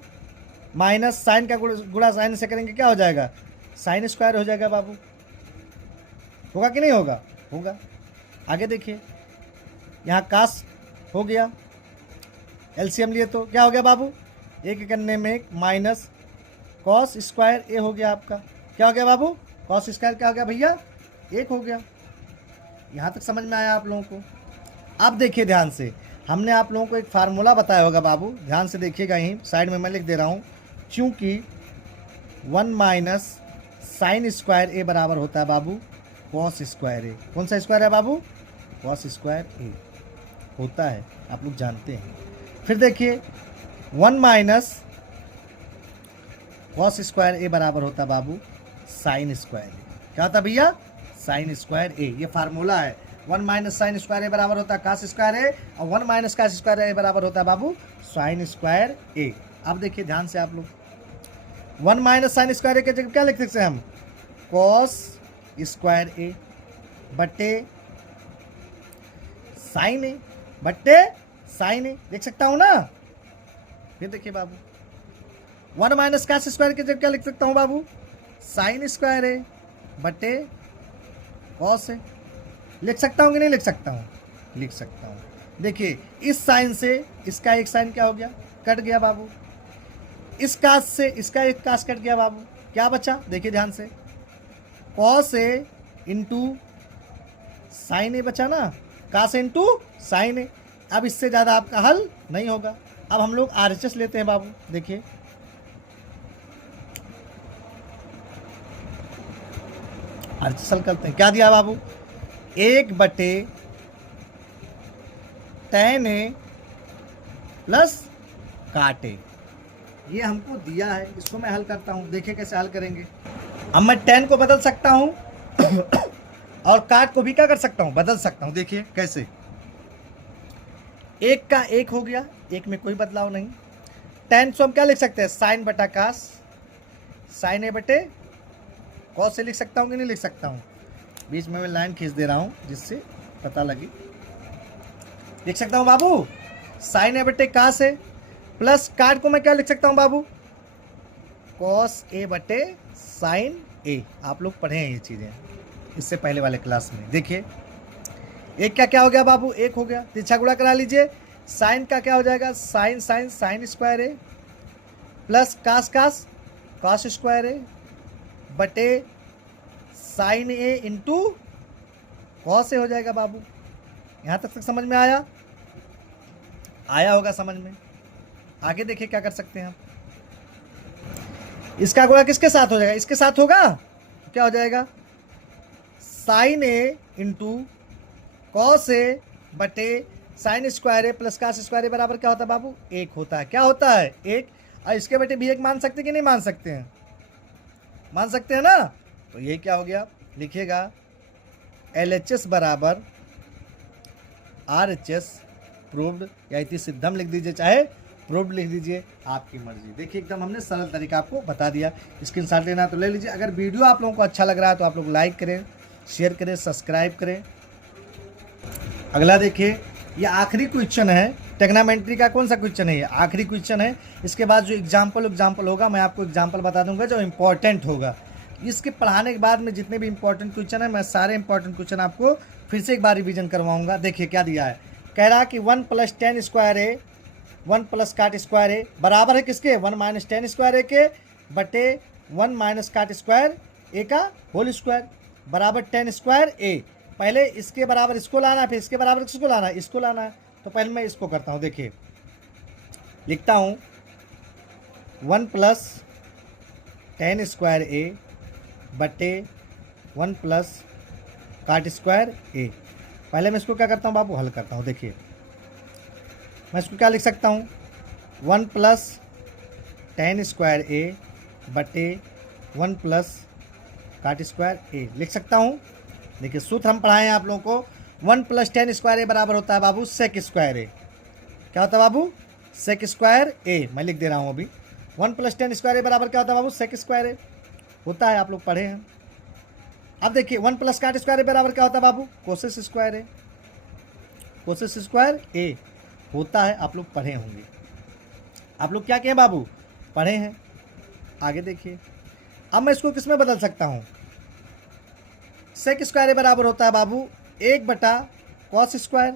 माइनस साइन का गुणा साइन से करेंगे क्या हो जाएगा, साइन स्क्वायर हो जाएगा बाबू। होगा कि नहीं होगा, होगा। आगे देखिए यहाँ कास हो गया, एलसीएम लिए तो क्या हो गया बाबू, 1 करने में 1 माइनस कॉस स्क्वायर ए हो गया आपका। क्या हो गया बाबू, कॉस स्क्वायर क्या हो गया भैया, 1 हो गया। यहाँ तक समझ में आया आप लोगों को। अब देखिए ध्यान से, हमने आप लोगों को एक फार्मूला बताया होगा बाबू, ध्यान से देखिएगा, यहीं साइड में मैं लिख दे रहा हूँ। चूँकि 1 माइनस साइन स्क्वायर ए बराबर होता है बाबू कॉस स्क्वायर ए। कौन सा स्क्वायर है बाबू, कॉस स्क्वायर ए होता है, आप लोग जानते हैं। फिर देखिए 1 माइनस कॉस स्क्वायर ए बराबर होता है बाबू साइन स्क्वायर ए। क्या होता है भैया, साइन स्क्वायर ए। ये फार्मूला है। 1 माइनस साइन स्क्वायर ए बराबर होता है कास स्क्वायर ए, और 1 माइनस कास स्क्वायर ए बराबर होता है बाबू साइन स्क्वायर ए। अब देखिए ध्यान से आप लोग, 1 माइनस साइन स्क्वायर ए के जगह क्या लिख सकते हैं हम, कॉस स्क्वायर ए बटे साइन ए बट्टे साइन ए, देख सकता हूँ ना। फिर देखिए बाबू 1 माइनस कास स्क्वायर की जगह क्या लिख सकता हूँ बाबू, साइन स्क्वायर ए बट्टे कॉस ए। लिख सकता हूँ कि नहीं लिख सकता हूँ, लिख सकता हूँ। देखिए इस साइन से इसका एक साइन क्या हो गया, कट गया बाबू। इस कास से इसका एक कास कट गया बाबू, क्या बचा देखिए ध्यान से, कॉस ए इंटू साइन ए बचा ना, कास इंटू साइन ए। अब इससे ज़्यादा आपका हल नहीं होगा। अब हम लोग RHS लेते हैं बाबू, देखिए RHS हल करते हैं। क्या दिया बाबू, 1/tan ए प्लस काट ए, ये हमको दिया है। इसको मैं हल करता हूँ, देखिए कैसे हल करेंगे। अब मैं tan को बदल सकता हूँ और काट को भी क्या कर सकता हूँ, बदल सकता हूँ। देखिए कैसे, 1 का 1 हो गया, 1 में कोई बदलाव नहीं। tan को हम क्या लिख सकते हैं, साइन बटा कास, साइन ए बटे कॉस से लिख सकता हूँ कि नहीं लिख सकता हूँ। बीच में मैं लाइन खींच दे रहा हूँ जिससे पता लगे, लिख सकता हूँ बाबू, साइन ए बटे कास है, प्लस काट को मैं क्या लिख सकता हूँ बाबू, कॉस ए बटे साइन ए। आप लोग पढ़े हैं ये चीज़ें इससे पहले वाले क्लास में। देखिए एक क्या क्या हो गया बाबू, 1 हो गया, तिरछा गुणा करा लीजिए। साइन का क्या हो जाएगा, sign sign sign square A plus cos cos cos square ए बटे साइन ए इंटू कॉस ए हो जाएगा बाबू। यहाँ तक समझ में आया, आया होगा समझ में। आगे देखिए क्या कर सकते हैं हम, इसका गुणा किसके साथ हो जाएगा, इसके साथ होगा, तो क्या हो जाएगा, साइन ए इंटू कॉस ए बटे sign square A plus cos square ए बराबर क्या होता है बाबू, 1 होता है। क्या होता है, 1। और इसके बटे भी 1 मान सकते कि नहीं मान सकते हैं, मान सकते हैं ना। तो ये क्या हो गया, लिखिएगा LHS बराबर RHS प्रूव्ड, या इति सिद्धम लिख दीजिए, चाहे प्रूव्ड लिख दीजिए, आपकी मर्जी। देखिए एकदम हमने सरल तरीका आपको बता दिया। स्क्रीनशॉट लेना तो ले लीजिए। अगर वीडियो आप लोगों को अच्छा लग रहा है तो आप लोग लाइक करें, शेयर करें, सब्सक्राइब करें। अगला देखिए, ये आखिरी क्वेश्चन है, टेग्नामेंट्री का कौन सा क्वेश्चन है, ये आखिरी क्वेश्चन है। इसके बाद जो एग्जाम्पल होगा, मैं आपको एग्जाम्पल बता दूंगा जो इंपॉर्टेंट होगा। इसके पढ़ाने के बाद में जितने भी इंपॉर्टेंट क्वेश्चन है, मैं सारे इंपॉर्टेंट क्वेश्चन आपको फिर से एक बार रिवीजन करवाऊंगा। देखिए क्या दिया है, कह रहा है कि 1 + tan स्क्वायर ए 1 + काट स्क्वायर ए बराबर है किसके, 1 - tan स्क्वायर ए के बटे 1 - काट स्क्वायर ए का होल स्क्वायर बराबर tan स्क्वायर ए। पहले इसके बराबर इसको लाना है, फिर इसके बराबर किसको लाना है, इसको लाना है। तो पहले मैं इसको करता हूँ। देखिए लिखता हूँ 1 + tan स्क्वायर ए बटे 1 + काट स्क्वायर ए। पहले मैं इसको क्या करता हूँ बाबू, हल करता हूँ। देखिए मैं इसको क्या लिख सकता हूँ, 1 + tan स्क्वायर ए बटे 1 + काट स्क्वायर ए लिख सकता हूँ। देखिए सूत्र हम पढ़ाए हैं आप लोगों को, 1 + tan स्क्वायर ए बराबर होता है बाबू सेक स्क्वायर ए। क्या होता है बाबू, सेक स्क्वायर ए। मैं लिख दे रहा हूँ अभी, 1 + tan स्क्वायर ए बराबर क्या होता है बाबू, सेक स्क्वायर ए होता है, आप लोग पढ़े हैं। अब देखिए 1 + काट स्क्वायर ए बराबर क्या होता है बाबू, कोसेस स्क्वायर ए। कोसेस स्क्वायर ए होता है, आप लोग पढ़े होंगे। आप लोग क्या कहें बाबू, पढ़े हैं। आगे देखिए, अब मैं इसको किस में बदल सकता हूँ, सेक स्क्वायर ए बराबर होता है बाबू 1/cos स्क्वायर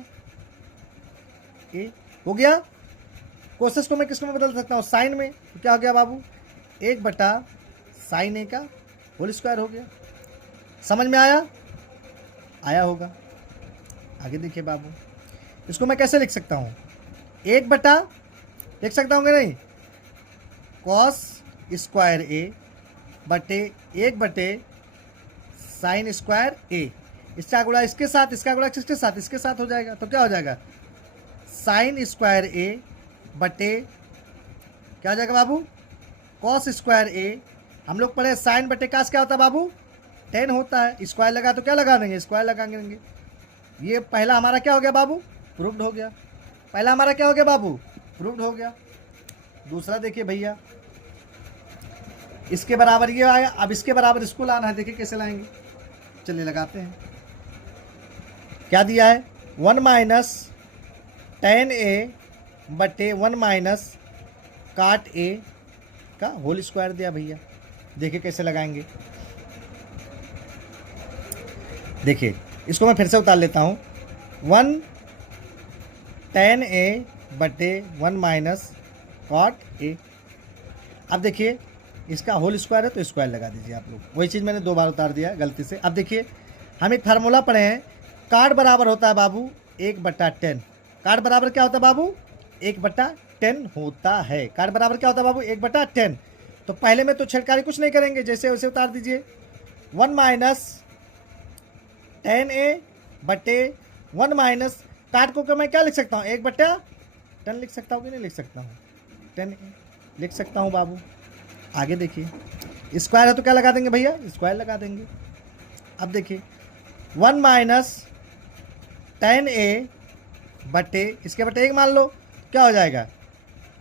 ए हो गया। कोसेस को मैं किस में बदल सकता हूँ, साइन में। तो क्या हो गया बाबू, 1/sin ए का होल स्क्वायर हो गया। समझ में आया, आया होगा। आगे देखिए बाबू, इसको मैं कैसे लिख सकता हूँ, 1/ लिख सकता हूँ कि नहीं, cos स्क्वायर ए बटे 1/sin स्क्वायर ए। इसका गुणा इसके साथ, इसका गुणा किसके साथ, इसके साथ हो जाएगा। तो क्या हो जाएगा, साइन स्क्वायर ए बटे क्या हो जाएगा बाबू, cos स्क्वायर ए। हम लोग पढ़े साइन बटे कास क्या होता है बाबू, tan होता है। स्क्वायर लगा तो क्या लगा देंगे, स्क्वायर लगा देंगे। ये पहला हमारा क्या हो गया बाबू, प्रूव्ड हो गया। पहला हमारा क्या हो गया बाबू, प्रूव्ड हो गया। दूसरा देखिए भैया, इसके बराबर ये आया, अब इसके बराबर इसको लाना है। देखिए कैसे लाएंगे, चलिए लगाते हैं। क्या दिया है, 1 माइनस टेन ए बटे 1 माइनस काट ए का होल स्क्वायर दिया भैया। देखिए कैसे लगाएंगे, देखिए इसको मैं फिर से उतार लेता हूँ। 1 टेन ए बटे 1 माइनस कॉट ए। अब देखिए इसका होल स्क्वायर है तो स्क्वायर लगा दीजिए आप लोग। वही चीज़ मैंने 2 बार उतार दिया गलती से। अब देखिए हम एक फार्मूला पढ़े हैं, काट बराबर होता है बाबू 1/10। काट बराबर क्या होता है बाबू 1/10 होता है। काट बराबर क्या होता है बाबू 1/10। तो पहले में तो छेड़खानी कुछ नहीं करेंगे, जैसे वैसे उतार दीजिए। 1 माइनस टेन ए बटे 1 माइनस काट को मैं क्या लिख सकता हूँ 1/10 लिख सकता हूँ कि नहीं लिख सकता हूँ, 10 लिख सकता हूँ बाबू। आगे देखिए स्क्वायर है तो क्या लगा देंगे भैया, स्क्वायर लगा देंगे। अब देखिए 1 माइनस टेन ए बटे इसके बटे 1 मान लो, क्या हो जाएगा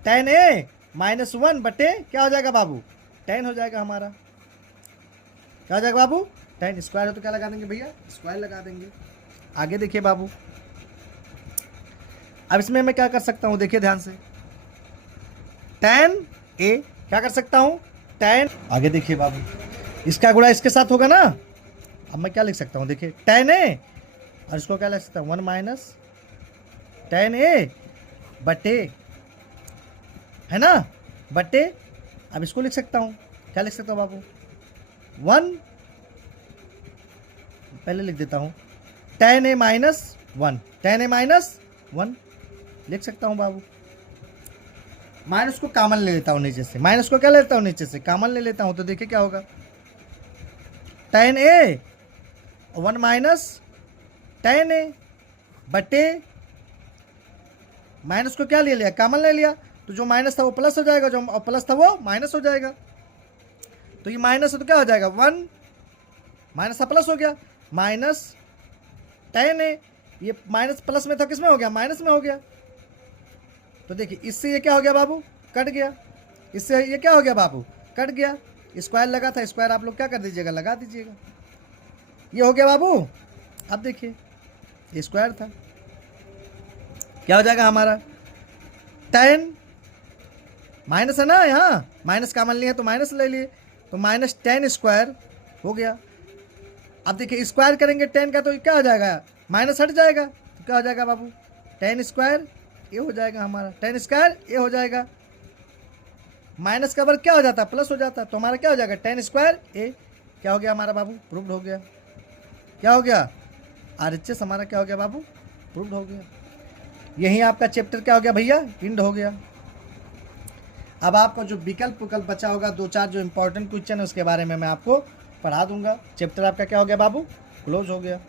10 ए माइनस 1 बटे क्या हो जाएगा बाबू 10 हो जाएगा हमारा। क्या हो जाएगा बाबू 10। स्क्वायर है तो क्या लगा देंगे भैया, स्क्वायर लगा देंगे। आगे देखिए बाबू, अब इसमें मैं क्या कर सकता हूँ, देखिए ध्यान से 10 ए क्या कर सकता हूँ 10। आगे देखिए बाबू इसका गुणा इसके साथ होगा ना। अब मैं क्या लिख सकता हूँ, देखिए 10 ए और इसको क्या लिख सकता हूँ 1 माइनस 10 ए बटे है ना बटे। अब इसको लिख सकता हूँ, क्या लिख सकता हूँ बाबू 1 पहले लिख देता हूँ 10 ए माइनस 1, 10 ए माइनस 1 लिख सकता हूँ बाबू। माइनस को कॉमन ले लेता हूँ नीचे से, माइनस को क्या लेता हूँ नीचे से कॉमन ले लेता हूँ। तो देखिए क्या होगा 10 ए 1 माइनस 10 ए बटे माइनस को क्या ले लिया कॉमन ले लिया, तो जो माइनस था वो प्लस हो जाएगा, जो प्लस था वो माइनस हो जाएगा। तो ये माइनस है तो क्या हो जाएगा 1 माइनस था प्लस हो गया माइनस 10 ए। ये माइनस प्लस में था किस में हो गया माइनस में हो गया। तो देखिए इससे ये क्या हो गया बाबू कट गया, इससे ये क्या हो गया बाबू कट गया। स्क्वायर लगा था, स्क्वायर आप लोग क्या कर दीजिएगा लगा दीजिएगा। ये हो गया बाबू। अब देखिए ये स्क्वायर था, क्या हो जाएगा हमारा 10 माइनस है ना, यहाँ माइनस कॉमन लिया तो माइनस ले लिए, तो माइनस 10 स्क्वायर हो गया। अब देखिए स्क्वायर करेंगे 10 का तो क्या हो जाएगा माइनस हट जाएगा, तो क्या हो जाएगा बाबू 10 स्क्वायर ये हो जाएगा हमारा, 10 स्क्वायर ये हो जाएगा। माइनस का वर्ग क्या हो जाता है प्लस हो जाता है, तो हमारा क्या हो जाएगा 10 स्क्वायर ए। क्या हो गया हमारा बाबू प्रूव्ड हो गया। क्या हो गया RHS हमारा क्या हो गया बाबू प्रूव्ड हो गया। यही आपका चैप्टर क्या हो गया भैया इंड हो गया। अब आपको जो विकल्प बचा होगा 2-4 जो इंपॉर्टेंट क्वेश्चन है उसके बारे में मैं आपको पढ़ा दूंगा। चैप्टर आपका क्या हो गया बाबू क्लोज हो गया।